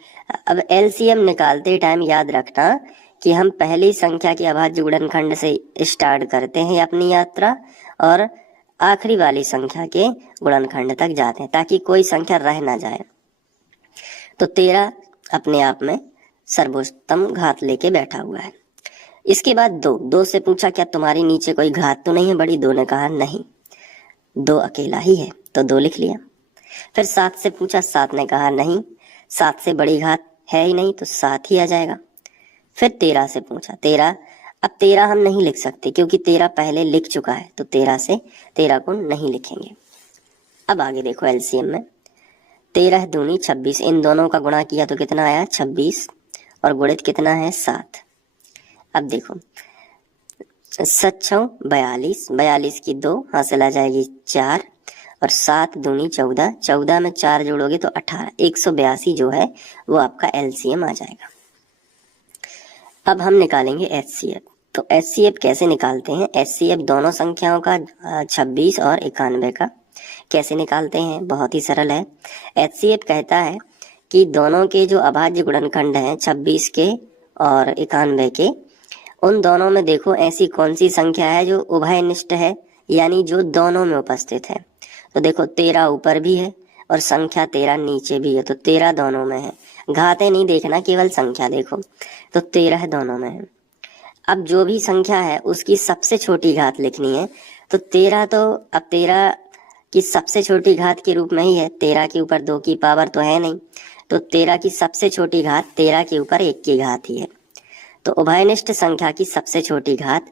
अब एलसीएम निकालते टाइम याद रखना कि हम पहली संख्या के अभाज्य गुणनखंड से स्टार्ट करते हैं अपनी यात्रा, और आखिरी वाली संख्या के गुणनखंड तक जाते हैं, ताकि कोई संख्या रह ना जाए। तो 13 अपने आप में सर्वोत्तम घात लेके बैठा हुआ है। इसके बाद 2 से पूछा क्या तुम्हारी नीचे कोई घात तो नहीं है बड़ी। 2 ने कहा नहीं, 2 अकेला ही है, तो 2 लिख लिया। फिर 7 से पूछा, 7 ने कहा नहीं, 7 से बड़ी घात है ही नहीं, तो 7 ही आ जाएगा। फिर 13 से पूछा, 13, अब 13 हम नहीं लिख सकते क्योंकि 13 पहले लिख चुका है, तो 13 से 13 को नहीं लिखेंगे। अब आगे देखो एलसीएम में 13 दूनी 26, इन दोनों का गुणा किया तो कितना आया 26, और गुणित कितना है 7। अब देखो 7 42, 42 की 2 हासिल आ जाएगी 4, और 7 दूनी 14, 14 में 4 जोड़ोगे तो 18, 182 जो है वो आपका एलसीएम आ जाएगा। अब हम निकालेंगे एचसीएफ। तो एचसीएफ कैसे निकालते हैं? एचसीएफ दोनों संख्याओं का 26 और 91 का कैसे निकालते हैं? बहुत ही सरल है। एचसीएफ कहता है कि दोनों के जो अभाज्य गुणनखंड हैं 26 के और 91 के, उन दोनों में देखो ऐसी कौन सी संख्या है जो उभयनिष्ठ है, यानी जो दोनों में उपस्थित है। तो देखो 13 ऊपर भी है और संख्या 13 नीचे भी है, तो 13 दोनों में है। घातें नहीं देखना, केवल संख्या देखो, तो 13 दोनों में है। अब जो भी संख्या है उसकी सबसे छोटी घात लिखनी है, तो 13 तो अब 13 की सबसे छोटी घात के रूप में ही है, 13 के ऊपर 2 की पावर तो है नहीं, तो 13 की सबसे छोटी घात 13 के ऊपर 1 की घात ही है। तो उभयनिष्ठ संख्या की सबसे छोटी घात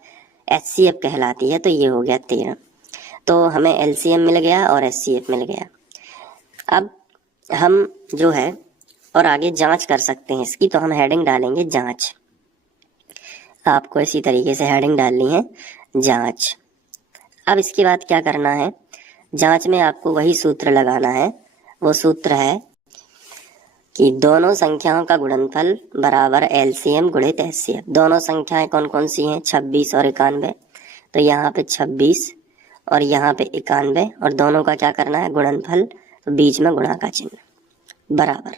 एचसीएफ कहलाती है। तो ये हो गया 13। तो हमें एलसीएम मिल गया और एचसीएफ मिल गया। अब हम जो है और आगे जांच कर सकते हैं इसकी, तो हम हेडिंग डालेंगे जांच। आपको इसी तरीके से हेडिंग डालनी है जांच। अब इसके बाद क्या करना है? जांच में आपको वही सूत्र लगाना है। वो सूत्र है कि दोनों संख्याओं का गुणनफल बराबर एलसीएम गुणित एचसीएफ। दोनों संख्याएं कौन कौन सी हैं? 26 और 91। तो यहाँ पे 26 और यहाँ पे 91, और दोनों का क्या करना है? गुणनफल। तो बीच में गुणा का चिन्ह बराबर।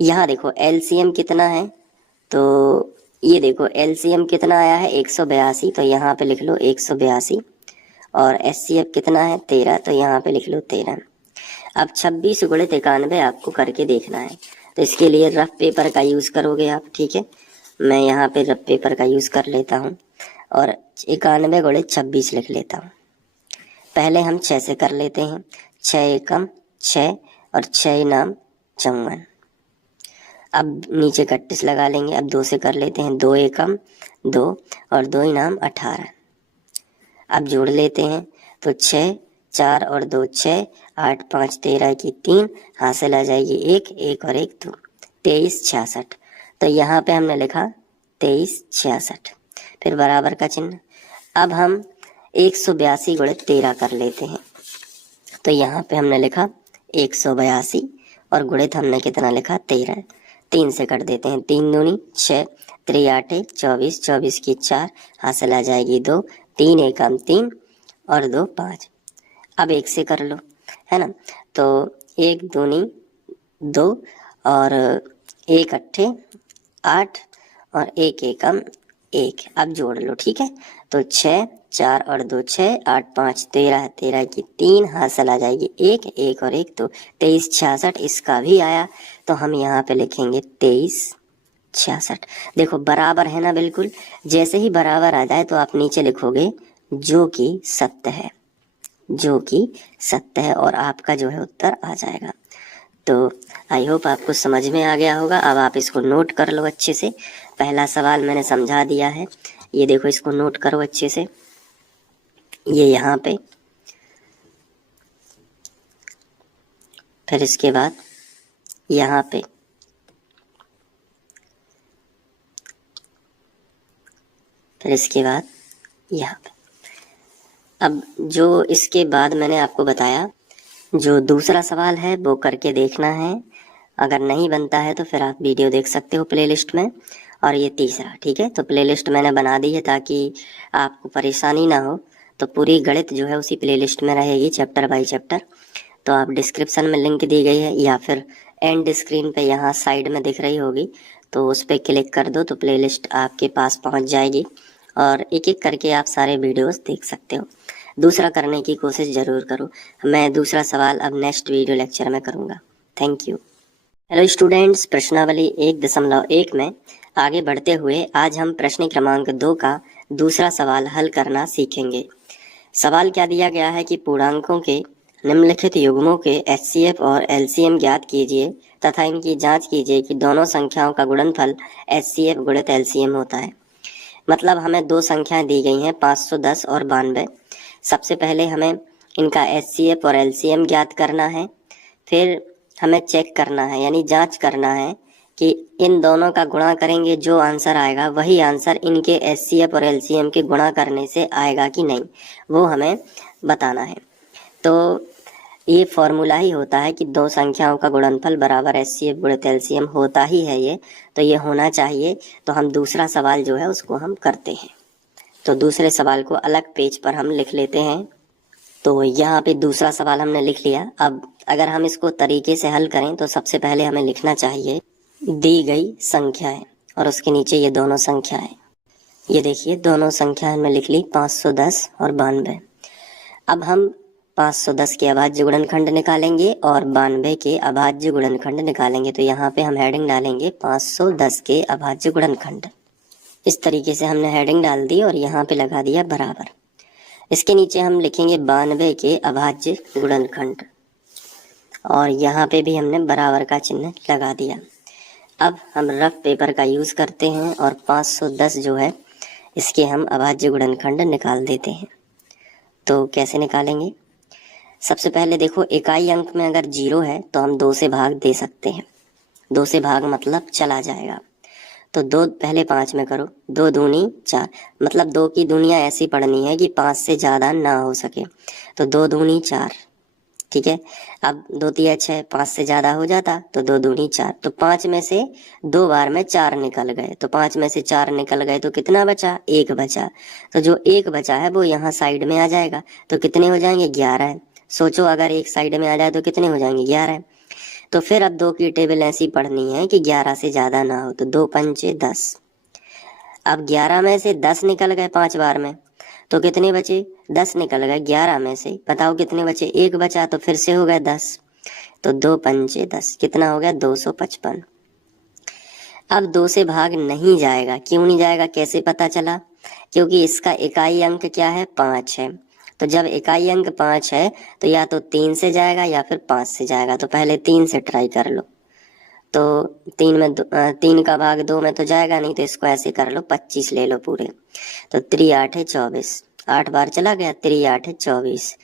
यहाँ देखो एलसीएम कितना है, तो ये देखो एलसीएम कितना आया है? 182, तो यहाँ पे लिख लो 182। और एचसीएफ कितना है? 13, तो यहाँ पे लिख लो 13। अब 26 गुणित 91 आपको करके देखना है, तो इसके लिए रफ पेपर का यूज करोगे आप, ठीक है। मैं यहाँ पे रफ पेपर का यूज कर लेता हूँ और 91 गुणित 26 लिख लेता हूँ। पहले हम 6 से कर लेते हैं। 6 एकम 6 और 6 इनाम 54। अब नीचे 31 लगा लेंगे। अब 2 से कर लेते हैं। 2 एकम 2 और 2 इनाम 18। अब जोड़ लेते हैं, तो 6 4 और 2 6, 8 5 13 की 3, हासिल आ जाएगी 1, 1 और 1 2, 23 66। तो यहाँ पे हमने लिखा 23 66, फिर बराबर का चिन्ह। अब हम 182 गुणित 13 कर लेते हैं, तो यहाँ पे हमने लिखा 182 और गुणित हमने कितना लिखा? 13। 3 से कर देते हैं। 3 दूनी 6, 3 8 24, 24 की 4, हासिल आ जाएगी 2, 3 एकम 3 और 2 5। अब 1 से कर लो, है ना। तो 1 दूनी 2 और 1 अट्ठे 8 और 1 एकम 1। अब जोड़ लो, ठीक है। तो 6 4 और 2 6, 8 5 13, 13 की 3, हासिल आ जाएगी 1, 1 और 1 2, 23 66। इसका भी आया, तो हम यहाँ पे लिखेंगे 23 66। देखो बराबर है ना, बिल्कुल। जैसे ही बराबर आ जाए तो आप नीचे लिखोगे जो कि सत्य है, जो कि सत्य है, और आपका जो है उत्तर आ जाएगा। तो आई होप आपको समझ में आ गया होगा। अब आप इसको नोट कर लो अच्छे से। पहला सवाल मैंने समझा दिया है, ये देखो, इसको नोट करो अच्छे से। ये यहाँ पे, फिर इसके बाद यहाँ पे, फिर इसके बाद यहाँ पे। अब जो इसके बाद मैंने आपको बताया, जो दूसरा सवाल है वो करके देखना है। अगर नहीं बनता है तो फिर आप वीडियो देख सकते हो प्लेलिस्ट में। और ये तीसरा, ठीक है। तो प्लेलिस्ट मैंने बना दी है ताकि आपको परेशानी ना हो। तो पूरी गणित जो है उसी प्लेलिस्ट में रहेगी, चैप्टर बाय चैप्टर। तो आप डिस्क्रिप्शन में लिंक दी गई है, या फिर एंड स्क्रीन पे यहाँ साइड में दिख रही होगी, तो उस पर क्लिक कर दो तो प्लेलिस्ट आपके पास पहुँच जाएगी और एक एक करके आप सारे वीडियोस देख सकते हो। दूसरा करने की कोशिश ज़रूर करो। मैं दूसरा सवाल अब नेक्स्ट वीडियो लेक्चर में करूँगा। Thank you. हेलो स्टूडेंट्स, प्रश्नावली 1.1 में आगे बढ़ते हुए आज हम प्रश्न क्रमांक 2 का दूसरा सवाल हल करना सीखेंगे। सवाल क्या दिया गया है कि पूर्णांकों के निम्नलिखित युग्मों के एचसीएफ और एलसीएम ज्ञात कीजिए तथा इनकी जांच कीजिए कि दोनों संख्याओं का गुणनफल एचसीएफ गुणित एलसीएम होता है। मतलब हमें दो संख्याएं दी गई हैं, 510 और 92। सबसे पहले हमें इनका एचसीएफ और एलसीएम ज्ञात करना है, फिर हमें चेक करना है यानी जांच करना है कि इन दोनों का गुणा करेंगे जो आंसर आएगा वही आंसर इनके एचसीएफ और एलसीएम के गुणा करने से आएगा कि नहीं, वो हमें बताना है। तो ये फॉर्मूला ही होता है कि दो संख्याओं का गुणनफल बराबर एचसीएफ गुणित एलसीएम होता ही है ये, तो ये होना चाहिए। तो हम दूसरा सवाल जो है उसको हम करते हैं। तो दूसरे सवाल को अलग पेज पर हम लिख लेते हैं। तो यहाँ पे दूसरा सवाल हमने लिख लिया। अब अगर हम इसको तरीके से हल करें तो सबसे पहले हमें लिखना चाहिए दी गई संख्याएं और उसके नीचे ये दोनों संख्याएं। ये देखिए दोनों संख्याएं हमने लिख ली 510 और 92। अब हम 510 के अभाज्य गुणनखंड निकालेंगे और 92 के अभाज्य गुणनखंड निकालेंगे। तो यहाँ पे हम हेडिंग डालेंगे 510 के अभाज्य गुणनखंड। इस तरीके से हमने हेडिंग डाल दी और यहाँ पे लगा दिया बराबर। इसके नीचे हम लिखेंगे 92 के अभाज्य गुणनखंड और यहाँ पे भी हमने बराबर का चिन्ह लगा दिया। अब हम रफ पेपर का यूज करते हैं और 510 जो है इसके हम अभाज्य गुणनखंड निकाल देते हैं। तो कैसे निकालेंगे? सबसे पहले देखो इकाई अंक में अगर 0 है तो हम 2 से भाग दे सकते हैं। 2 से भाग मतलब चला जाएगा। तो 2 पहले 5 में करो, 2 दूनी 4, मतलब 2 की दुनिया ऐसी पढ़नी है कि 5 से ज़्यादा ना हो सके। तो 2 दूनी 4, ठीक है। अब 2 तिया 6, 5 से ज़्यादा हो जाता तो 2 दूनी 4। तो 5 में से 2 बार में 4 निकल गए, तो 5 में से 4 निकल गए तो कितना बचा? 1 बचा। तो जो 1 बचा है वो यहाँ साइड में आ जाएगा। तो कितने हो जाएंगे? 11। सोचो अगर एक साइड में आ जाए तो कितने हो जाएंगे? 11। तो फिर अब 2 की टेबल ऐसी पढ़नी है कि 11 से ज्यादा ना हो। तो 2 पंचे 10। अब 11 में से 10 निकल गए 5 बार में तो कितने बचे? 10 निकल गए 11 में से। बताओ कितने बचे? 1 बचा तो फिर से हो गए 10। तो 2 पंचे 10, कितना हो गया? 255। अब 2 से भाग नहीं जाएगा। क्यों नहीं जाएगा? कैसे पता चला? क्योंकि इसका इकाई अंक क्या है? 5 है। तो जब इकाई अंक 5 है तो या तो 3 से जाएगा या फिर 5 से जाएगा। तो पहले 3 से ट्राई कर लो। तो 3 का भाग 2 में तो जाएगा नहीं, तो इसको ऐसे कर लो 25 ले लो पूरे। तो 3 8 है 24, 8 बार चला गया, 3 8 है 24।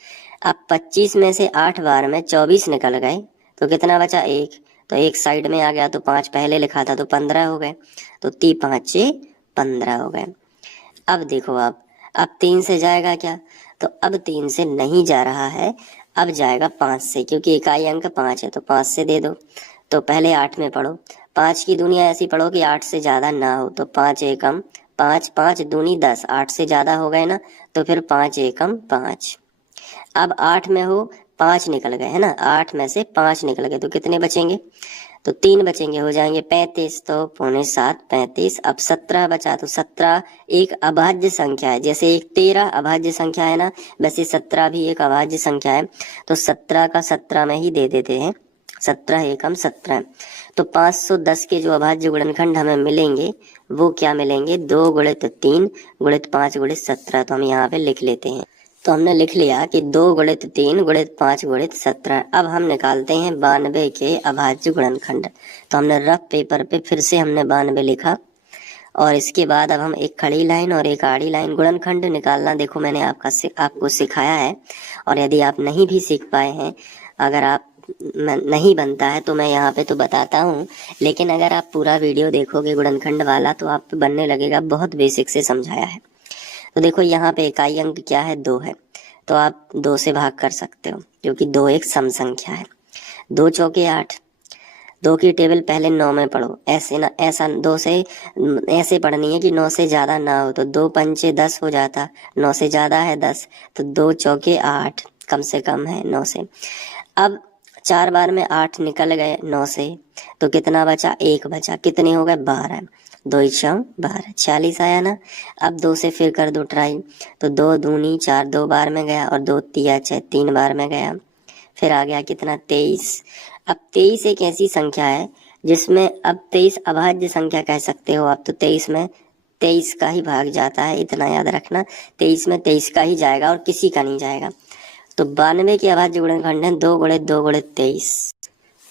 अब 25 में से 8 बार में 24 निकल गए तो कितना बचा? 1। तो एक साइड में आ गया तो 5 पहले लिखा था तो 15 हो गए। तो 3 5 15 हो गए। अब देखो अब 3 से जाएगा क्या? तो अब 3 से नहीं जा रहा है, अब जाएगा 5 से, क्योंकि इकाई अंक 5 है तो 5 से दे दो। तो पहले 8 में पढ़ो, 5 की दुनिया ऐसी पढ़ो कि 8 से ज्यादा ना हो। तो 5 एकम 5, 5 दूनी 10, 8 से ज्यादा हो गए ना, तो फिर 5 एकम 5। अब 8 में हो 5 निकल गए है ना, 8 में से 5 निकल गए तो कितने बचेंगे? तो 3 बचेंगे, हो जाएंगे 35। तो पौने 7 35। अब 17 बचा, तो 17 एक अभाज्य संख्या है। जैसे एक 13 अभाज्य संख्या है ना, वैसे 17 भी एक अभाज्य संख्या है। तो 17 का 17 में ही दे देते हैं, 17 एकम 17। तो 510 के जो अभाज्य गुणनखंड हमें मिलेंगे वो क्या मिलेंगे? 2 गुणित 3 गुणित 5 गुणित 17। तो हम यहाँ पे लिख लेते हैं। तो हमने लिख लिया कि 2 गुणित 3 गुणित 5 गुणित 17। अब हम निकालते हैं 92 के अभाज्य गुणनखंड। तो हमने रफ पेपर पे फिर से हमने 92 लिखा और इसके बाद अब हम एक खड़ी लाइन और एक आड़ी लाइन गुणनखंड निकालना देखो मैंने आपको सिखाया है। और यदि आप नहीं भी सीख पाए हैं, अगर आप नहीं बनता है तो मैं यहाँ पे तो बताता हूँ, लेकिन अगर आप पूरा वीडियो देखोगे गुणनखंड वाला तो आप बनने लगेगा। बहुत बेसिक से समझाया है। तो देखो यहाँ पे इकाई अंक क्या है? 2 है। तो आप 2 से भाग कर सकते हो क्योंकि 2 एक सम संख्या है। 2 चौके 8। 2 की टेबल पहले 9 में पढ़ो, ऐसे ना, ऐसा 2 से ऐसे पढ़नी है कि 9 से ज्यादा ना हो। तो 2 पंचे 10 हो जाता, 9 से ज्यादा है 10। तो 2 चौके 8, कम से कम है 9 से। अब 4 बार में 8 निकल गए 9 से, तो कितना बचा? 1 बचा। कितने हो गए? 12। 2 इच्छाओं 12, 46 आया ना। अब 2 से फिर कर दो ट्राई। तो 2 दूनी 4, 2 बार में गया और 2 तिया 6, 3 बार में गया। फिर आ गया कितना? 23। अब 23 एक ऐसी संख्या है जिसमें अब 23 अभाज्य संख्या कह सकते हो आप। तो 23 में 23 का ही भाग जाता है, इतना याद रखना। 23 में 23 का ही जाएगा और किसी का नहीं जाएगा। तो 92 के अभाज्य गुणनखंड है 2 गुणित 2 गुणित 23।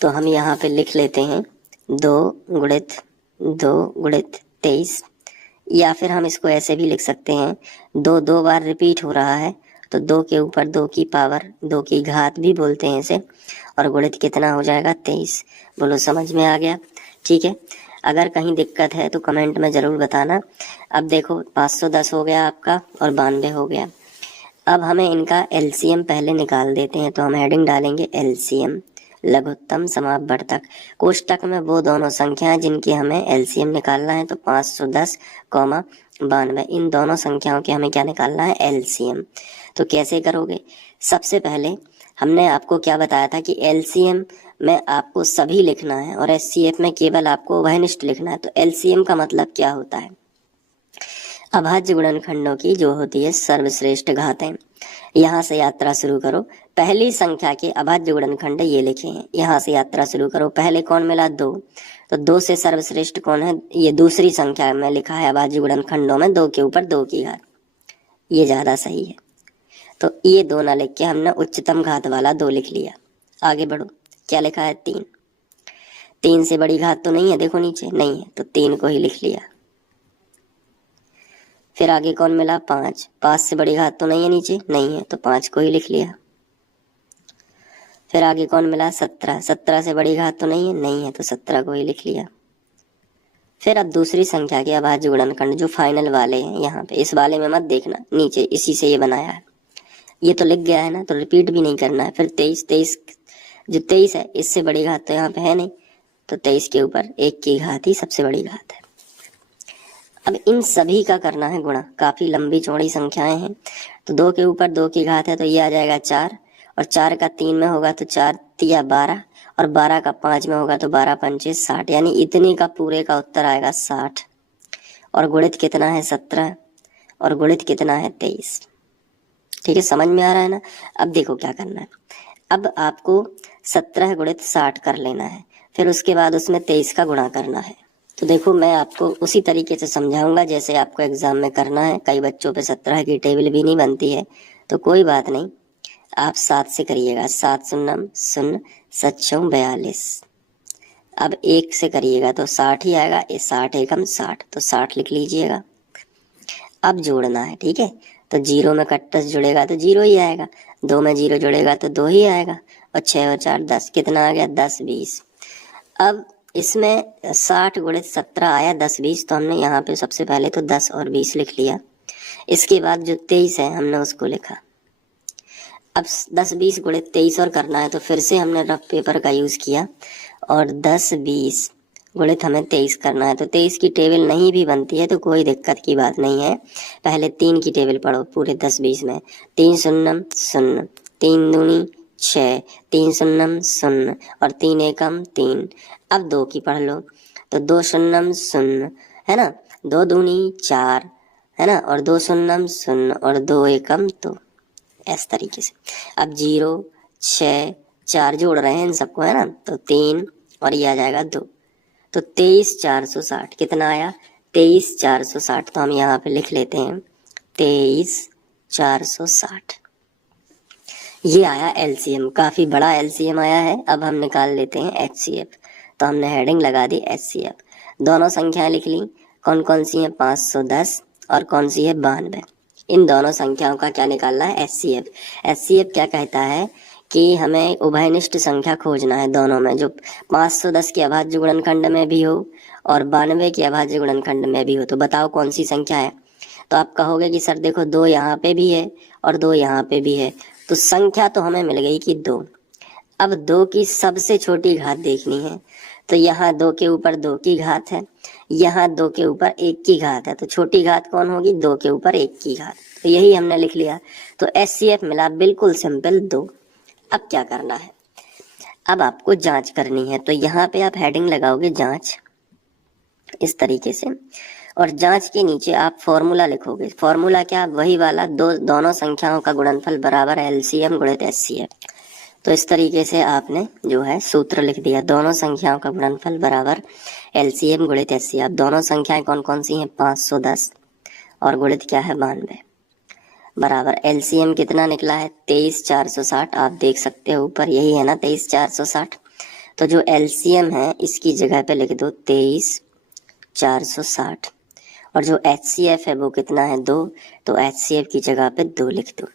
तो हम यहाँ पे लिख लेते हैं 2 गुणित 2 गुणित 23, या फिर हम इसको ऐसे भी लिख सकते हैं 2 2 बार रिपीट हो रहा है तो 2 के ऊपर 2 की पावर, 2 की घात भी बोलते हैं इसे, और गुणित कितना हो जाएगा? 23। बोलो समझ में आ गया? ठीक है। अगर कहीं दिक्कत है तो कमेंट में जरूर बताना। अब देखो 510 हो गया आपका और 92 हो गया। अब हमें इनका एलसीएम पहले निकाल देते हैं, तो हम हेडिंग डालेंगे एलसीएम लघुत्तम समापवर्तक। कोष्टक में वो दोनों संख्याएं जिनकी हमें एलसीएम निकालना है, तो 510 कॉमा 92, इन दोनों संख्याओं के हमें क्या निकालना है, एलसीएम। तो कैसे करोगे, सबसे पहले हमने आपको क्या बताया था कि एलसीएम में आपको सभी लिखना है और एचसीएफ में केवल आपको उभयनिष्ठ लिखना है। तो एलसीएम का मतलब क्या होता है, अभाज्य गुणनखंडों की जो होती है सर्वश्रेष्ठ घातें। यहाँ से यात्रा शुरू करो, पहली संख्या के अभाज्य गुणनखंड ये लिखे हैं, यहाँ से यात्रा शुरू करो। पहले कौन मिला, 2, तो 2 से सर्वश्रेष्ठ कौन है, ये दूसरी संख्या में लिखा है अभाज्य गुणनखंडों में 2 के ऊपर 2 की घात, ये ज्यादा सही है। तो ये 2 ना लिख के हमने उच्चतम घात वाला 2 लिख लिया। आगे बढ़ो, क्या लिखा है, 3, 3 से बड़ी घात तो नहीं है, देखो नीचे नहीं है, तो 3 को ही लिख लिया। फिर आगे कौन मिला, 5, 5 से बड़ी घात तो नहीं है, नीचे नहीं है, तो 5 को ही लिख लिया। फिर आगे कौन मिला, 17, 17 से बड़ी घात तो नहीं है, तो 17 को ही लिख लिया। फिर अब दूसरी संख्या के अभाज्य गुणनखंड जो फाइनल वाले हैं, यहाँ पे इस वाले में मत देखना, नीचे इसी से ये बनाया है, ये तो लिख गया है ना, तो रिपीट भी नहीं करना है। फिर 23, 23 जो 23 है, इससे बड़ी घात तो यहाँ पे है नहीं, तो 23 के ऊपर 1 की घात ही सबसे बड़ी घात है। अब इन सभी का करना है गुणा, काफी लंबी चौड़ी संख्याएं हैं, तो 2 के ऊपर 2 की घात है, तो ये आ जाएगा 4, और 4 का 3 में होगा तो 4 तिया 12, और 12 का 5 में होगा तो 12 पंचे 60, यानी इतने का पूरे का उत्तर आएगा 60। और गुणित कितना है, 17, और गुणित कितना है, 23। ठीक है, समझ में आ रहा है ना। अब देखो क्या करना है, अब आपको 17 गुणित 60 कर लेना है, फिर उसके बाद उसमें 23 का गुणा करना है। तो देखो मैं आपको उसी तरीके से समझाऊंगा जैसे आपको एग्जाम में करना है। कई बच्चों पे 17 की टेबल भी नहीं बनती है, तो कोई बात नहीं, आप 7 से करिएगा, 7 शून्यम शून्य 7 चौं 42। अब 1 से करिएगा तो 60 ही आएगा, ये 60 एकम 60, तो 60 लिख लीजिएगा। अब जोड़ना है, ठीक है, तो 0 में कट्टस जुड़ेगा तो 0 ही आएगा, 2 में 0 जुड़ेगा तो 2 ही आएगा, और 6 और 4 10, कितना आ गया, 10 20। अब इसमें 60 गुणित 17 आया 10 20, तो हमने यहाँ पे सबसे पहले तो 10 और 20 लिख लिया। इसके बाद जो 23 है हमने उसको लिखा। अब 10 20 गुणित 23 और करना है, तो फिर से हमने रफ पेपर का यूज किया, और 10 20 गुणित हमें 23 करना है। तो 23 की टेबल नहीं भी बनती है तो कोई दिक्कत की बात नहीं है, पहले 3 की टेबल पढ़ो पूरे 10 20 में। 3 शून्यम शून्य, 3 दूनी 6, 3 शून्यम शून्य, और 3 एकम 3। अब 2 की पढ़ लो, तो 2 शून्यम शून्य है ना, 2 दूनी 4 है ना, और 2 शून्यम शून्य, और 2 एकम 2, इस तरीके से। अब 0 6 4 जोड़ रहे हैं इन सबको, है ना, तो 3 और ये आ जाएगा 2, तो 23 460 कितना आया, 23 460। तो हम यहाँ पे लिख लेते हैं 23 460। ये आया एलसीएम, काफी बड़ा एलसीएम आया है। अब हम निकाल लेते हैं एचसीएफ, तो हमने हेडिंग लगा दी एचसीएफ। दोनों संख्याएं लिख ली, कौन कौन सी है, 510 और कौन सी है 92। इन दोनों संख्याओं का क्या निकालना है, एचसीएफ। एचसीएफ क्या कहता है कि हमें उभयनिष्ठ संख्या खोजना है दोनों में, जो 510 के अभाज्य गुणनखंड में भी हो और 92 के अभाज्य गुणनखंड में भी हो। तो बताओ कौन सी संख्या है, तो आप कहोगे कि सर देखो 2 यहाँ पे भी है और 2 यहाँ पे भी है, तो संख्या तो हमें मिल गई कि 2। अब 2 की सबसे छोटी घात देखनी है, तो यहाँ 2 के ऊपर 2 की घात है, यहाँ 2 के ऊपर 1 की घात है, तो छोटी घात कौन होगी, 2 के ऊपर 1 की घात। तो यही हमने लिख लिया, तो एचसीएफ मिला बिल्कुल सिंपल 2। अब क्या करना है, अब आपको जांच करनी है, तो यहाँ पे आप हेडिंग लगाओगे जांच इस तरीके से, और जांच के नीचे आप फॉर्मूला लिखोगे। फॉर्मूला क्या, वही वाला, दोनों संख्याओं का गुणनफल बराबर एलसीएम गुणित एचसीएफ। तो इस तरीके से आपने जो है सूत्र लिख दिया, दोनों संख्याओं का गुणनफल बराबर एलसीएम गुणित एचसीएफ। दोनों संख्याएं कौन कौन सी हैं, 510 और गुणित क्या है 92, बराबर एलसीएम कितना निकला है, 23 460। आप देख सकते हो ऊपर यही है ना 23 460। तो जो एलसीएम है इसकी जगह पे लिख दो 23 460, और जो एचसीएफ है वो कितना है 2, तो एचसीएफ की जगह पे 2 लिख दो।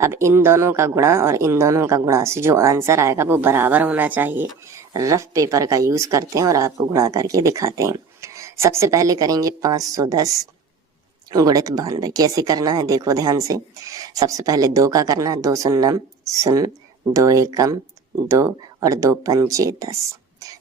अब इन दोनों का गुणा और इन दोनों का गुणा से जो आंसर आएगा वो बराबर होना चाहिए। रफ पेपर का यूज करते हैं और आपको गुणा करके दिखाते हैं। सबसे पहले करेंगे 510 गुणित 92। कैसे करना है देखो ध्यान से। सबसे पहले 2 का करना है, 2 शून्यम शून्य, 2 एकम 2 और 2 पंचे 10।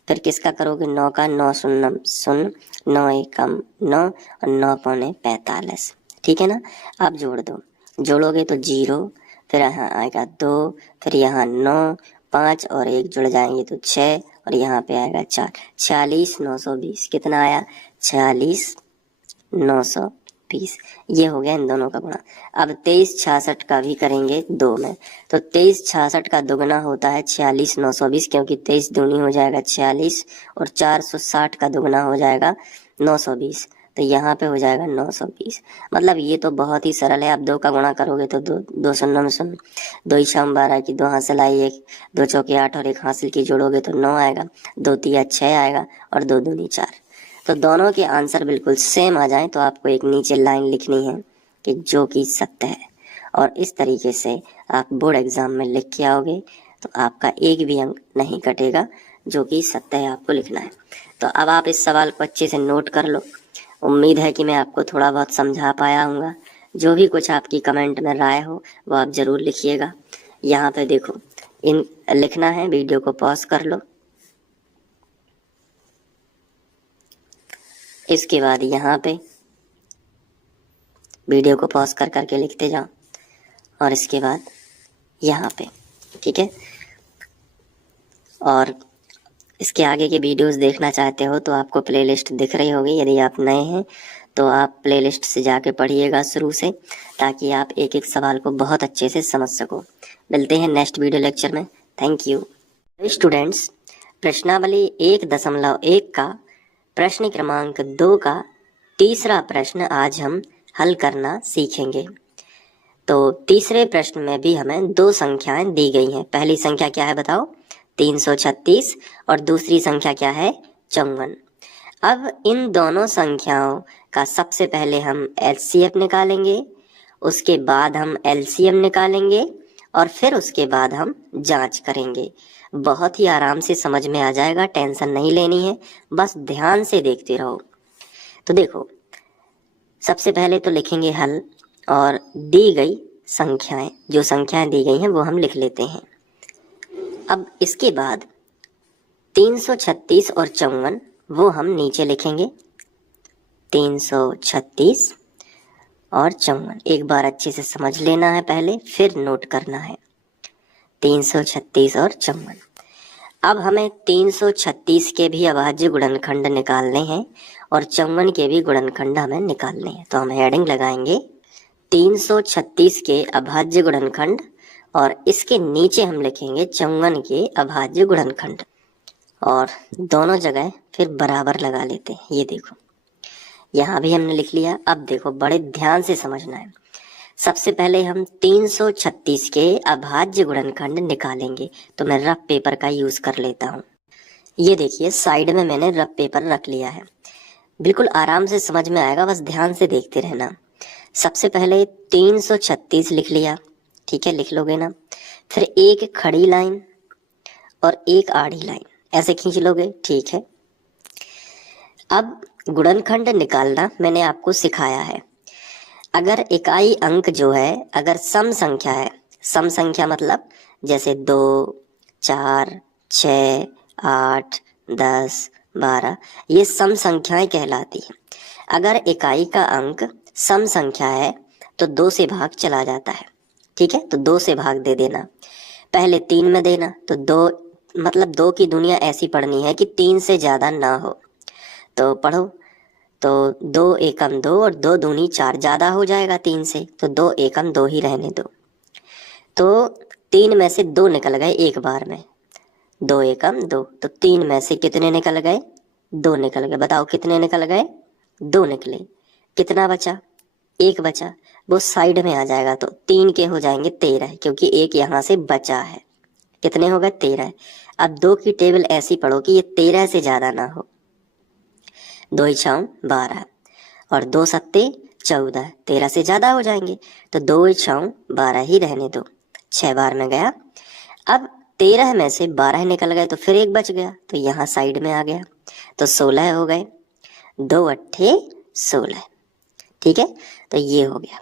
फिर किसका करोगे, 9 का, 9 शून्यम शून्य, 9 एकम 9 और 9 पौने 45। ठीक है ना। आप जोड़ दो, जोड़ोगे तो 0, फिर यहाँ आएगा 2, फिर यहाँ 9, 5 और 1 जुड़ जाएंगे तो 6 और यहाँ पे आएगा 4। 46 920 कितना आया, 46 920। ये हो गया इन दोनों का गुणा। अब 23 66 का भी करेंगे 2 में, तो 23 66 का दुगना होता है 46 920, क्योंकि 23 दूनी हो जाएगा 46 और 460 का दुगना हो जाएगा 920, तो यहाँ पे हो जाएगा 920। मतलब ये तो बहुत ही सरल है। आप 2 का गुणा करोगे तो 2 शून्य में शून्य, 2 ही शाम 12 की, 2 हासिल आई 1, 2 चौके 8 और 1 हासिल की जोड़ोगे तो 9 आएगा, 2 तिया 6 आएगा और 2 दूनी 4। तो दोनों के आंसर बिल्कुल सेम आ जाएं तो आपको एक नीचे लाइन लिखनी है कि जो कि सत्य है, और इस तरीके से आप बोर्ड एग्जाम में लिख के आओगे तो आपका एक भी अंक नहीं कटेगा, जो कि सत्य है आपको लिखना है। तो अब आप इस सवाल को अच्छे से नोट कर लो। उम्मीद है कि मैं आपको थोड़ा बहुत समझा पाया हूँगा। जो भी कुछ आपकी कमेंट में राय हो वो आप जरूर लिखिएगा। यहाँ पे देखो इन लिखना है, वीडियो को पॉज कर लो, इसके बाद यहाँ पे वीडियो को पॉज कर करके लिखते जाओ और इसके बाद यहाँ पे, ठीक है। और इसके आगे के वीडियोस देखना चाहते हो तो आपको प्लेलिस्ट दिख रही होगी। यदि आप नए हैं तो आप प्लेलिस्ट से जाके पढ़िएगा शुरू से, ताकि आप एक एक सवाल को बहुत अच्छे से समझ सको। मिलते हैं नेक्स्ट वीडियो लेक्चर में। Thank you students. प्रश्नावली 1.1 का प्रश्न क्रमांक 2 का तीसरा प्रश्न आज हम हल करना सीखेंगे। तो तीसरे प्रश्न में भी हमें 2 संख्याएं दी गई हैं। पहली संख्या क्या है बताओ, 336, और दूसरी संख्या क्या है, 54। अब इन दोनों संख्याओं का सबसे पहले हम एलसीएम निकालेंगे, उसके बाद हम एलसीएम निकालेंगे और फिर उसके बाद हम जांच करेंगे। बहुत ही आराम से समझ में आ जाएगा, टेंशन नहीं लेनी है, बस ध्यान से देखते रहो। तो देखो सबसे पहले तो लिखेंगे हल, और दी गई संख्याएं, जो संख्याएं दी गई हैं वो हम लिख लेते हैं। अब इसके बाद 336 और 54 वो हम नीचे लिखेंगे। 336 और 54 एक बार अच्छे से समझ लेना है पहले, फिर नोट करना है। 336 और 54। अब हमें 336 के भी अभाज्य गुणनखंड निकालने हैं और 54 के भी गुणनखंड हमें निकालने हैं। तो हम हेडिंग लगाएंगे 336 के अभाज्य गुणनखंड और इसके नीचे हम लिखेंगे 54 के अभाज्य गुणनखंड, और दोनों जगह फिर बराबर लगा लेते हैं। ये देखो यहाँ भी हमने लिख लिया। अब देखो बड़े ध्यान से समझना है। सबसे पहले हम 336 के अभाज्य गुणनखंड निकालेंगे। तो मैं रफ पेपर का यूज कर लेता हूँ। ये देखिए साइड में मैंने रफ पेपर रख लिया है, बिल्कुल आराम से समझ में आएगा, बस ध्यान से देखते रहना। सबसे पहले 336 लिख लिया, ठीक है, लिख लोगे ना। फिर एक खड़ी लाइन और एक आड़ी लाइन ऐसे खींच लोगे, ठीक है। अब गुणनखंड निकालना मैंने आपको सिखाया है। अगर इकाई अंक जो है अगर सम संख्या है, सम संख्या मतलब जैसे 2 4 6 8 10 12, ये सम संख्याएं कहलाती हैं। अगर इकाई का अंक सम संख्या है तो 2 से भाग चला जाता है, ठीक है। तो 2 से भाग दे देना, पहले 3 में देना, तो 2 मतलब 2 की दुनिया ऐसी पढ़नी है कि 3 से ज्यादा ना हो। तो पढ़ो, तो 2 एकम 2 और 2 दूनी 4, ज्यादा हो जाएगा 3 से, तो 2 एकम 2 ही रहने दो। तो 3 में से 2 निकल गए एक बार में, 2 एकम 2, तो 3 में से कितने निकल गए, 2 निकल गए। बताओ कितने निकल गए, 2 निकले। कितना बचा, 1 बचा, वो साइड में आ जाएगा, तो 3 के हो जाएंगे 13, क्योंकि 1 यहाँ से बचा है। कितने हो गए, 13। अब 2 की टेबल ऐसी पढ़ो कि ये 13 से ज्यादा ना हो। 2 ही 6 12 और 2 सत्ते 14, 13 से ज्यादा हो जाएंगे, तो 2 ही 6 12 ही रहने दो, 6 बार में गया। अब 13 में से 12 निकल गए तो फिर 1 बच गया, तो यहाँ साइड में आ गया, तो 16 हो गए। 2 अट्ठे 16, ठीक है, तो ये हो गया।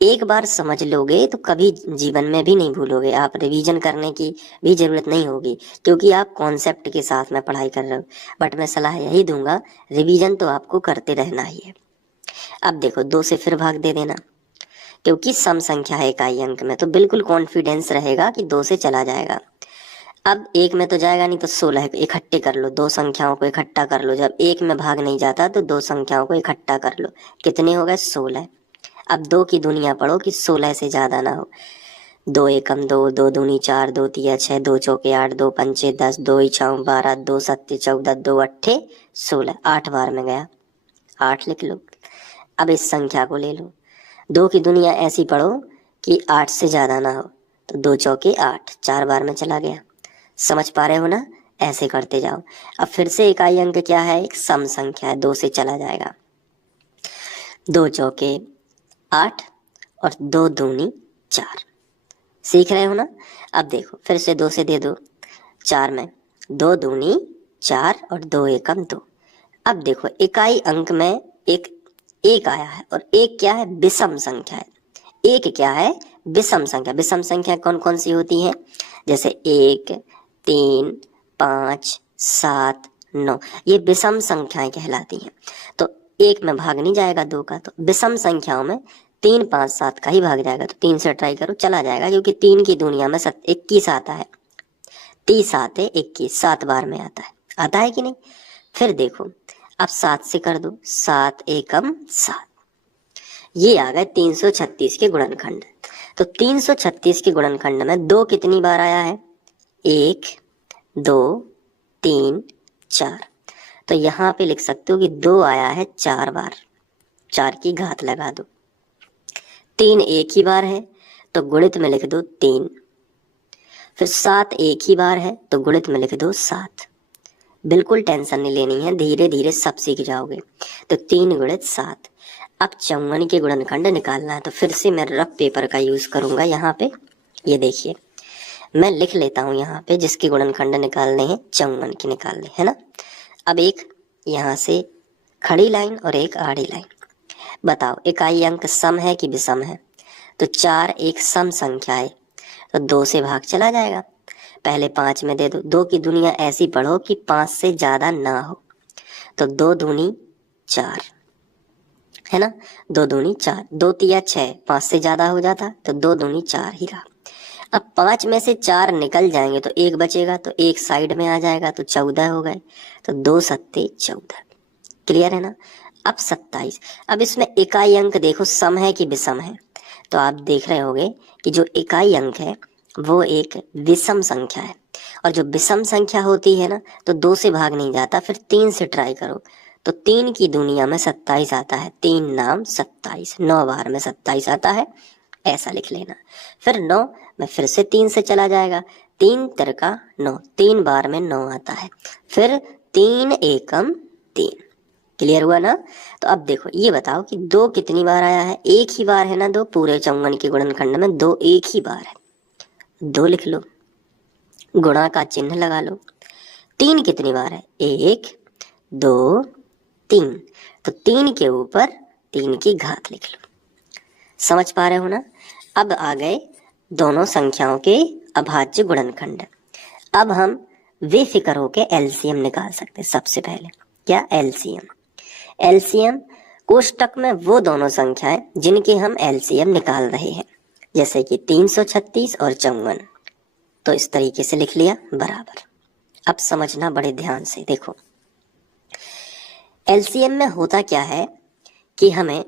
एक बार समझ लोगे तो कभी जीवन में भी नहीं भूलोगे। आप रिवीजन करने की भी जरूरत नहीं होगी, क्योंकि आप कॉन्सेप्ट के साथ में पढ़ाई कर रहे हो। बट मैं सलाह यही दूंगा, रिवीजन तो आपको करते रहना ही है। अब देखो, 2 से फिर भाग दे देना, क्योंकि सम संख्या है इकाई अंक में, तो बिल्कुल कॉन्फिडेंस रहेगा कि 2 से चला जाएगा। अब एक में तो जाएगा नहीं, तो 16 इकट्ठे कर लो, 2 संख्याओं को इकट्ठा कर लो। जब एक में भाग नहीं जाता तो 2 संख्याओं को इकट्ठा कर लो। कितने हो गए? 16। अब 2 की दुनिया पढ़ो कि 16 से ज्यादा ना हो। 2 एकम 2, 2 दूनी 4, 2 तिया 6, 2 चौके 8, 2 पंचे 10, 2 इछाऊ 12, 2 सत्ते 14, 2 अट्ठे 16। 8 बार में गया, 8 लिख लो। अब इस संख्या को ले लो, 2 की दुनिया ऐसी पढ़ो कि 8 से ज्यादा ना हो, तो 2 चौके 8, 4 बार में चला गया। समझ पा रहे हो ना? ऐसे करते जाओ। अब फिर से इकाई अंक क्या है? एक सम संख्या है, 2 से चला जाएगा। 2 चौके 8 और 2 दूनी 4। सीख रहे हो ना? अब देखो, फिर से 2 से दे दो 4 में, 2 दूनी 4 और 2 एकम 2। अब देखो, इकाई अंक में एक आया है, और एक क्या है? विषम संख्या है। एक क्या है? विषम संख्या। विषम संख्या कौन कौन सी होती है? जैसे 1, 3, 5, 7, 9, ये विषम संख्याएं कहलाती हैं। तो एक में भाग नहीं जाएगा 2 का, तो विषम संख्याओं में 3, 5, 7 का ही भाग जाएगा। तो 3 से ट्राई करो, चला जाएगा, क्योंकि 3 की दुनिया में 21 आता है। 30 7 21, 7 बार में आता है। आता है कि नहीं? फिर देखो, अब 7 से कर दो, 7 एकम 7। ये आ गए 336 के गुणनखंड। तो 336 के गुणनखंड में 2 कितनी बार आया है? 1, 2, 3, 4। तो यहाँ पे लिख सकते हो कि 2 आया है 4 बार। 4 की घात लगा दो। 3 एक ही बार है, तो गुणित में लिख दो 3। फिर 7 एक ही बार है, तो गुणित में लिख दो 7। बिल्कुल टेंशन नहीं लेनी है, धीरे धीरे सब सीख जाओगे। तो 3 गुणित 7। अब 54 के गुणनखंड निकालना है, तो फिर से मैं रफ पेपर का यूज करूंगा। यहाँ पे ये देखिए, मैं लिख लेता हूँ यहाँ पे, जिसके गुणनखंड निकालने हैं 54 के निकालने, है ना। अब एक यहाँ से खड़ी लाइन और एक आड़ी लाइन। बताओ, इकाई अंक सम है कि विषम है? तो 4 एक सम संख्या है, तो 2 से भाग चला जाएगा। पहले 5 में दे दो। 2 की दुनिया ऐसी पढ़ो कि 5 से ज्यादा ना हो, तो 2 दूनी 4, है ना। 2 दूनी 4, 2 तिया 6, 5 से ज्यादा हो जाता, तो 2 दूनी 4 ही रहा। अब 5 में से 4 निकल जाएंगे तो 1 बचेगा, तो 1 साइड में आ जाएगा, तो 14 हो गए। तो 2 सत्ते 14। क्लियर है ना? अब 27। अब इसमें इकाई अंक देखो, सम है कि विषम है? तो आप देख रहे होंगे कि जो इकाई अंक है वो एक विषम संख्या है। और जो विषम संख्या होती है ना, तो 2 से भाग नहीं जाता। फिर 3 से ट्राई करो, तो 3 की दुनिया में 27 आता है। 3 नाम 27, 9 बार में 27 आता है, ऐसा लिख लेना। फिर 9 में फिर से 3 से चला जाएगा। 3 तिरका 9, 3 बार में 9 आता है। फिर 3 एकम 3। क्लियर हुआ ना? तो अब देखो, ये बताओ कि 2 कितनी बार आया है? एक ही बार है ना 2, पूरे 54 के गुणनखंड में 2 एक ही बार है। 2 लिख लो, गुणा का चिन्ह लगा लो। 3 कितनी बार है? 1, 2, 3। तो 3 के ऊपर 3 की घात लिख लो। समझ पा रहे हो ना? अब आ गए दोनों संख्याओं के अभाज्य गुणनखंड। अब हम बेफिक्र होके एलसीएम निकाल सकते हैं। सबसे पहले क्या? एलसीएम। एलसीएम कोष्टक में वो दोनों संख्याएं जिनके हम एलसीएम निकाल रहे हैं, जैसे कि 336 और 54। तो इस तरीके से लिख लिया बराबर। अब समझना बड़े ध्यान से। देखो, एलसीएम में होता क्या है कि हमें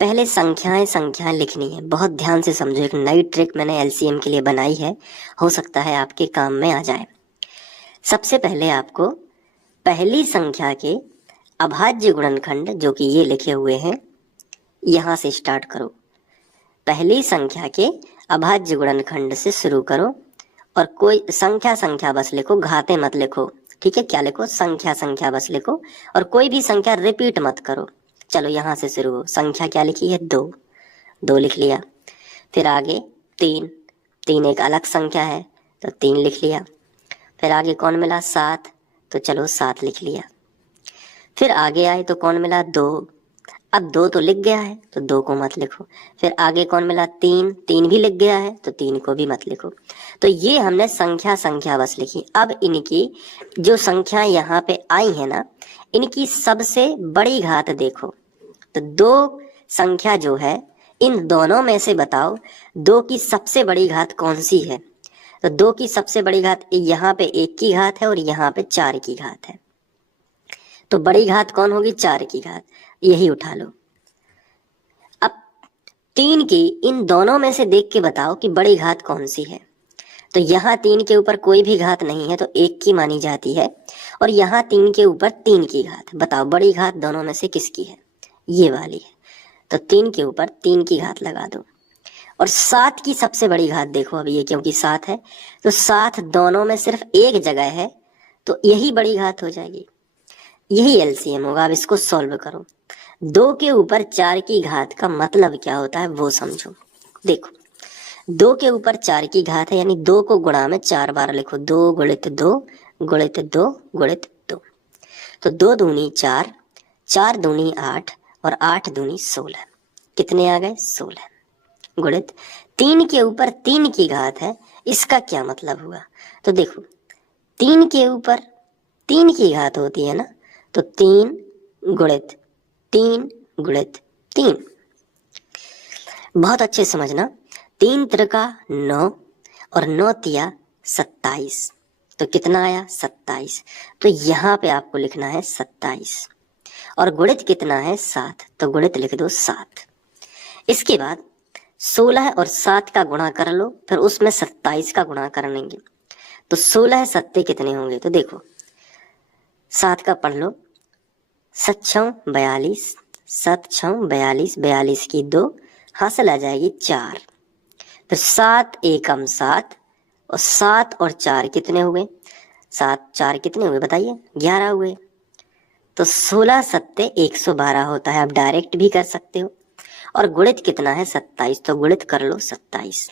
पहले संख्याएं लिखनी है। बहुत ध्यान से समझो, एक नई ट्रिक मैंने एलसीएम के लिए बनाई है, हो सकता है आपके काम में आ जाए। सबसे पहले आपको पहली संख्या के अभाज्य गुणनखंड, जो कि ये लिखे हुए हैं, यहां से स्टार्ट करो। पहली संख्या के अभाज्य गुणनखंड से शुरू करो, और कोई संख्या बस लिखो, घाते मत लिखो। ठीक है? क्या लिखो? संख्या बस लिखो, और कोई भी संख्या रिपीट मत करो। चलो यहां से शुरू हो। संख्या क्या लिखी है? 2, 2 लिख लिया। फिर आगे 3, 3 एक अलग संख्या है, तो 3 लिख लिया। फिर आगे कौन मिला? 7, तो चलो 7 लिख लिया। फिर आगे आए तो कौन मिला? 2, अब 2 तो लिख गया है तो 2 को मत लिखो। फिर आगे कौन मिला? 3, 3 भी लिख गया है तो 3 को भी मत लिखो। तो ये हमने संख्या बस लिखी। अब इनकी जो संख्या यहाँ पे आई है ना, इनकी सबसे बड़ी घात देखो। तो 2 संख्या जो है, इन दोनों में से बताओ 2 की सबसे बड़ी घात कौन सी है? तो 2 की सबसे बड़ी घात यहाँ पे 1 की घात है और यहाँ पे 4 की घात है। तो बड़ी घात कौन होगी? 4 की घात, यही उठा लो। अब 3 की इन दोनों में से देख के बताओ कि बड़ी घात कौन सी है। तो यहाँ 3 के ऊपर कोई भी घात नहीं है तो 1 की मानी जाती है, और यहाँ 3 के ऊपर 3 की घात। बताओ बड़ी घात दोनों में से किसकी है? ये वाली है। तो 3 के ऊपर 3 की घात लगा दो। और 7 की सबसे बड़ी घात देखो। अब ये क्योंकि 7 है तो 7 दोनों में सिर्फ एक जगह है, तो यही बड़ी घात हो जाएगी, यही एलसीएम होगा। अब इसको सॉल्व करो। 2 के ऊपर 4 की घात का मतलब क्या होता है वो समझो। देखो 2 के ऊपर 4 की घात है, यानी 2 को गुणा में 4 बार लिखो। 2 गुणित 2 गुणित 2 गुणित 2। तो 2 दूनी 4, 4 दूनी 8 और 8 दूनी 16। कितने आ गए? 16। गुणित 3 के ऊपर 3 की घात है, इसका क्या मतलब हुआ? तो देखो 3 के ऊपर 3 की घात होती है ना, तो 3 गुणित 3 गुणित 3। बहुत अच्छे समझना। 3 त्रिका 9 और 9 तिया 27। तो कितना आया? 27। तो यहाँ पे आपको लिखना है 27। और गुणित कितना है? 7। तो गुणित लिख दो 7। इसके बाद 16 और 7 का गुणा कर लो, फिर उसमें 27 का गुणा कर लेंगे। तो 16 सत्ते कितने होंगे? तो देखो 7 का पढ़ लो। 7 छः 42, 7 छः 42, 42 की 2, हासिल आ जाएगी 4। फिर 7 एकम 7, और 7 और 4 कितने हुए? 7 4 कितने हुए बताइए? 11 हुए। तो 16 सत्ते 112 होता है। आप डायरेक्ट भी कर सकते हो। और गुणित कितना है? 27। तो गुणित कर लो 27।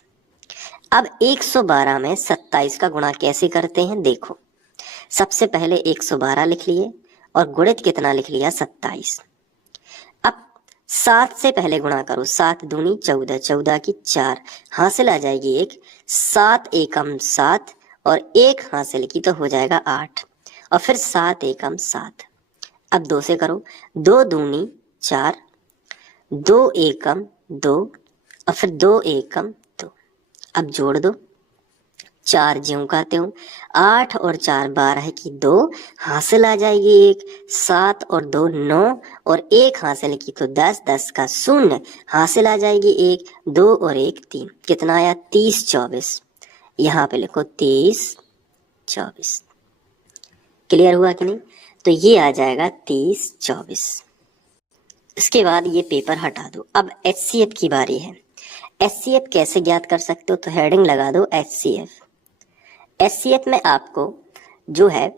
अब 112 में 27 का गुणा कैसे करते हैं देखो। सबसे पहले 112 लिख लिए और गुणित कितना लिख लिया? 27। अब 7 से पहले गुणा करो। 7 दूनी 14, 14 की 4, हासिल आ जाएगी 1। 7 एकम 7 और 1 हासिल की तो हो जाएगा 8, और फिर 7 एकम 7। अब 2 से करो। 2 दूनी 4, 2 एकम 2 और फिर 2 एकम 2। अब जोड़ दो। 4 ज्यों का त्यों, 8 और 4 12 की 2, हासिल आ जाएगी 1। 7 और 2 9 और 1 हासिल की तो 10, 10 का 0, हासिल आ जाएगी 1। 2 और 1 3। कितना आया? 30 24। यहाँ पे लिखो 30 24। क्लियर हुआ कि नहीं? तो ये आ जाएगा 30 24। इसके बाद ये पेपर हटा दो। अब HCF की बारी है। HCF कैसे ज्ञात कर सकते हो? तो हेडिंग लगा दो HCF। HCF में आपको जो है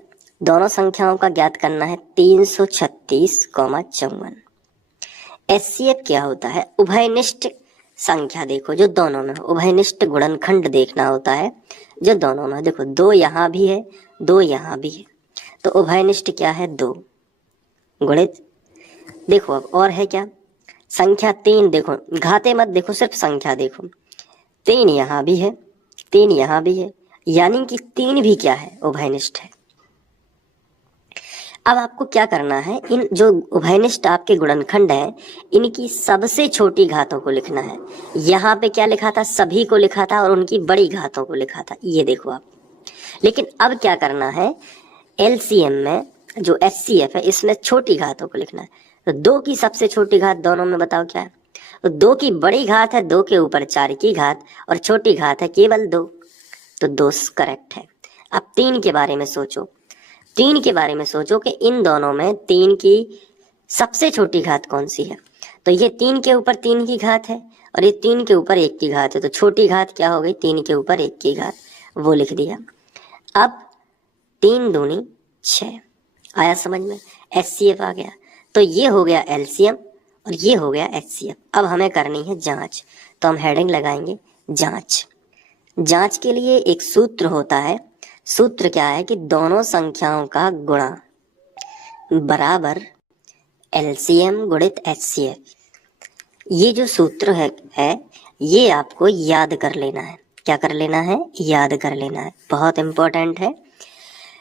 दोनों संख्याओं का ज्ञात करना है 336,54। HCF क्या होता है? उभयनिष्ठ संख्या देखो जो दोनों में हो। उभयनिष्ठ गुणनखंड देखना होता है जो दोनों में। देखो 2 यहाँ भी है, 2 यहाँ भी है, तो उभयनिष्ठ क्या है? 2 गुणित। देखो अब और है क्या? संख्या 3 देखो, घाते मत देखो, सिर्फ संख्या देखो। 3 यहाँ भी है, 3 यहाँ भी है, यानी कि 3 भी क्या है? उभयनिष्ठ है। अब आपको क्या करना है? इन जो उभयनिष्ठ आपके गुणनखंड है, इनकी सबसे छोटी घातों को लिखना है। यहाँ पे क्या लिखा था? सभी को लिखा था और उनकी बड़ी घातों को लिखा था, ये देखो आप। लेकिन अब क्या करना है? एलसीएम में जो HCF है इसमें छोटी घातों को लिखना है। तो 2 की सबसे छोटी घात दोनों में बताओ क्या है? तो 2 की बड़ी घात है 2 के ऊपर 4 की घात, और छोटी घात है केवल 2, तो 2 करेक्ट है। अब 3 के बारे में सोचो। 3 के बारे में सोचो कि इन दोनों में 3 की सबसे छोटी घात कौन सी है? तो ये 3 के ऊपर 3 की घात है और ये 3 के ऊपर 1 की घात है, तो छोटी घात क्या हो गई? 3 के ऊपर 1 की घात, वो लिख दिया। अब 3 दूनी 6 आया समझ में? HCF आ गया। तो ये हो गया LCM और ये हो गया HCF। अब हमें करनी है जांच, तो हम हेडिंग लगाएंगे जांच। जांच के लिए एक सूत्र होता है। सूत्र क्या है कि दोनों संख्याओं का गुणा बराबर LCM गुणित HCF। ये जो सूत्र है ये आपको याद कर लेना है। क्या कर लेना है? याद कर लेना है, बहुत इंपॉर्टेंट है।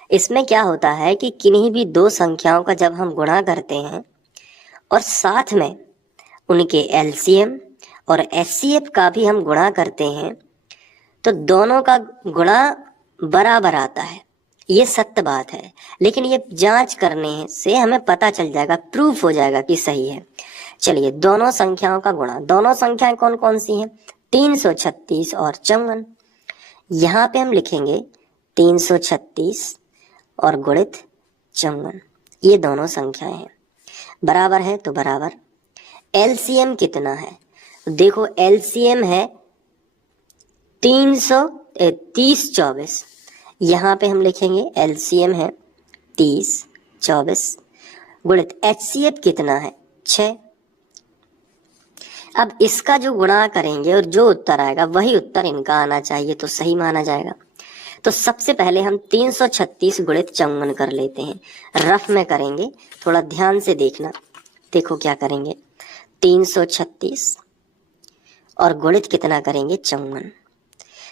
इसमें क्या होता है कि किन्हीं भी दो संख्याओं का जब हम गुणा करते हैं और साथ में उनके LCM और HCF का भी हम गुणा करते हैं तो दोनों का गुणा बराबर आता है। ये सत्य बात है, लेकिन ये जांच करने से हमें पता चल जाएगा, प्रूफ हो जाएगा कि सही है। चलिए, दोनों संख्याओं का गुणा। दोनों संख्याएं कौन कौन सी हैं? 336 और 54। यहाँ पे हम लिखेंगे 336 और गुणित 54। ये दोनों संख्याएं हैं, बराबर है तो बराबर। LCM कितना है? देखो LCM है 30 24। यहाँ पे हम लिखेंगे LCM है 30 24 गुणित HCF कितना है? 6। अब इसका जो गुणा करेंगे और जो उत्तर आएगा वही उत्तर इनका आना चाहिए, तो सही माना जाएगा। तो सबसे पहले हम 336 गुणित 54 कर लेते हैं। रफ में करेंगे, थोड़ा ध्यान से देखना। देखो क्या करेंगे, 336 और गुणित कितना करेंगे? 54।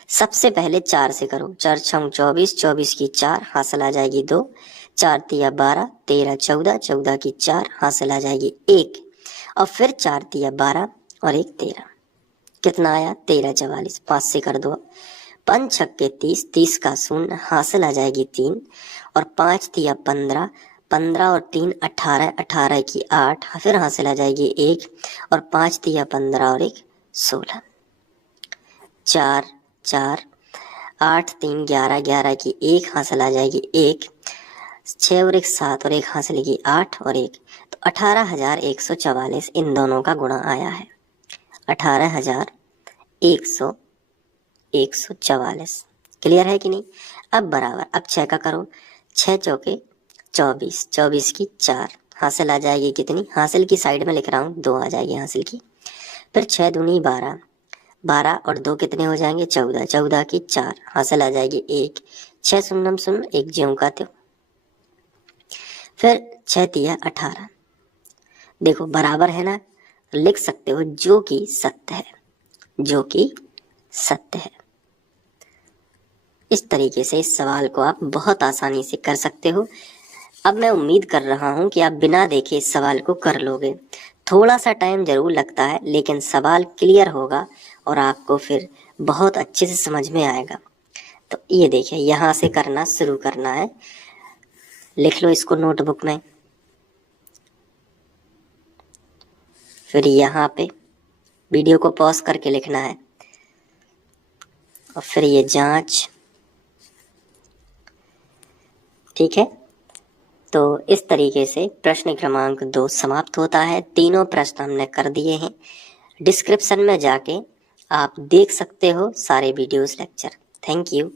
सबसे पहले 4 से करो। 4 छंग 24, 24 की 4 हासिल आ जाएगी 2, 4 तिया 12, 13 14, 14 की 4 हासिल आ जाएगी 1, और फिर 4 तिया 12 और 1 13। कितना आया? 13 44। 5 से कर दो। 5 छक्के 30, 30 का शून्य हासिल आ जाएगी 3, और 5 तिया 15, 15 और 3 18, 18 की 8 फिर हासिल आ जाएगी 1, और 5 तिया 15 और 1 16। 4 4 8 3 11, 11 की 1 हासिल आ जाएगी 1, 6 और 1 7 और 1 हासिल की 8 और 1, तो 18,144 इन दोनों का गुणा आया है। 18,144। क्लियर है कि नहीं? अब बराबर, अब 6 का करो। 6 चौके 24, 24 की 4 हासिल आ जाएगी कितनी? हासिल की साइड में लिख रहा हूँ, 2 आ जाएगी हासिल की। फिर 6 दूनी 12, 12 और 2 कितने हो जाएंगे? 14, 14 की 4 हासिल आ जाएगी 1, 6 शून्यम शून्य 1 ज्यों का त्यों। फिर 6 तिया 18। देखो बराबर है ना, लिख सकते हो जो कि सत्य है, जो कि सत्य है। इस तरीके से इस सवाल को आप बहुत आसानी से कर सकते हो। अब मैं उम्मीद कर रहा हूं कि आप बिना देखे इस सवाल को कर लोगे। थोड़ा सा टाइम जरूर लगता है, लेकिन सवाल क्लियर होगा और आपको फिर बहुत अच्छे से समझ में आएगा। तो ये देखिए, यहाँ से करना शुरू करना है। लिख लो इसको नोटबुक में। फिर यहाँ पे वीडियो को पॉज करके लिखना है, और फिर ये जांच। ठीक है, तो इस तरीके से प्रश्न क्रमांक 2 समाप्त होता है। तीनों प्रश्न हमने कर दिए हैं। डिस्क्रिप्शन में जाके आप देख सकते हो सारे वीडियोस लेक्चर। Thank you.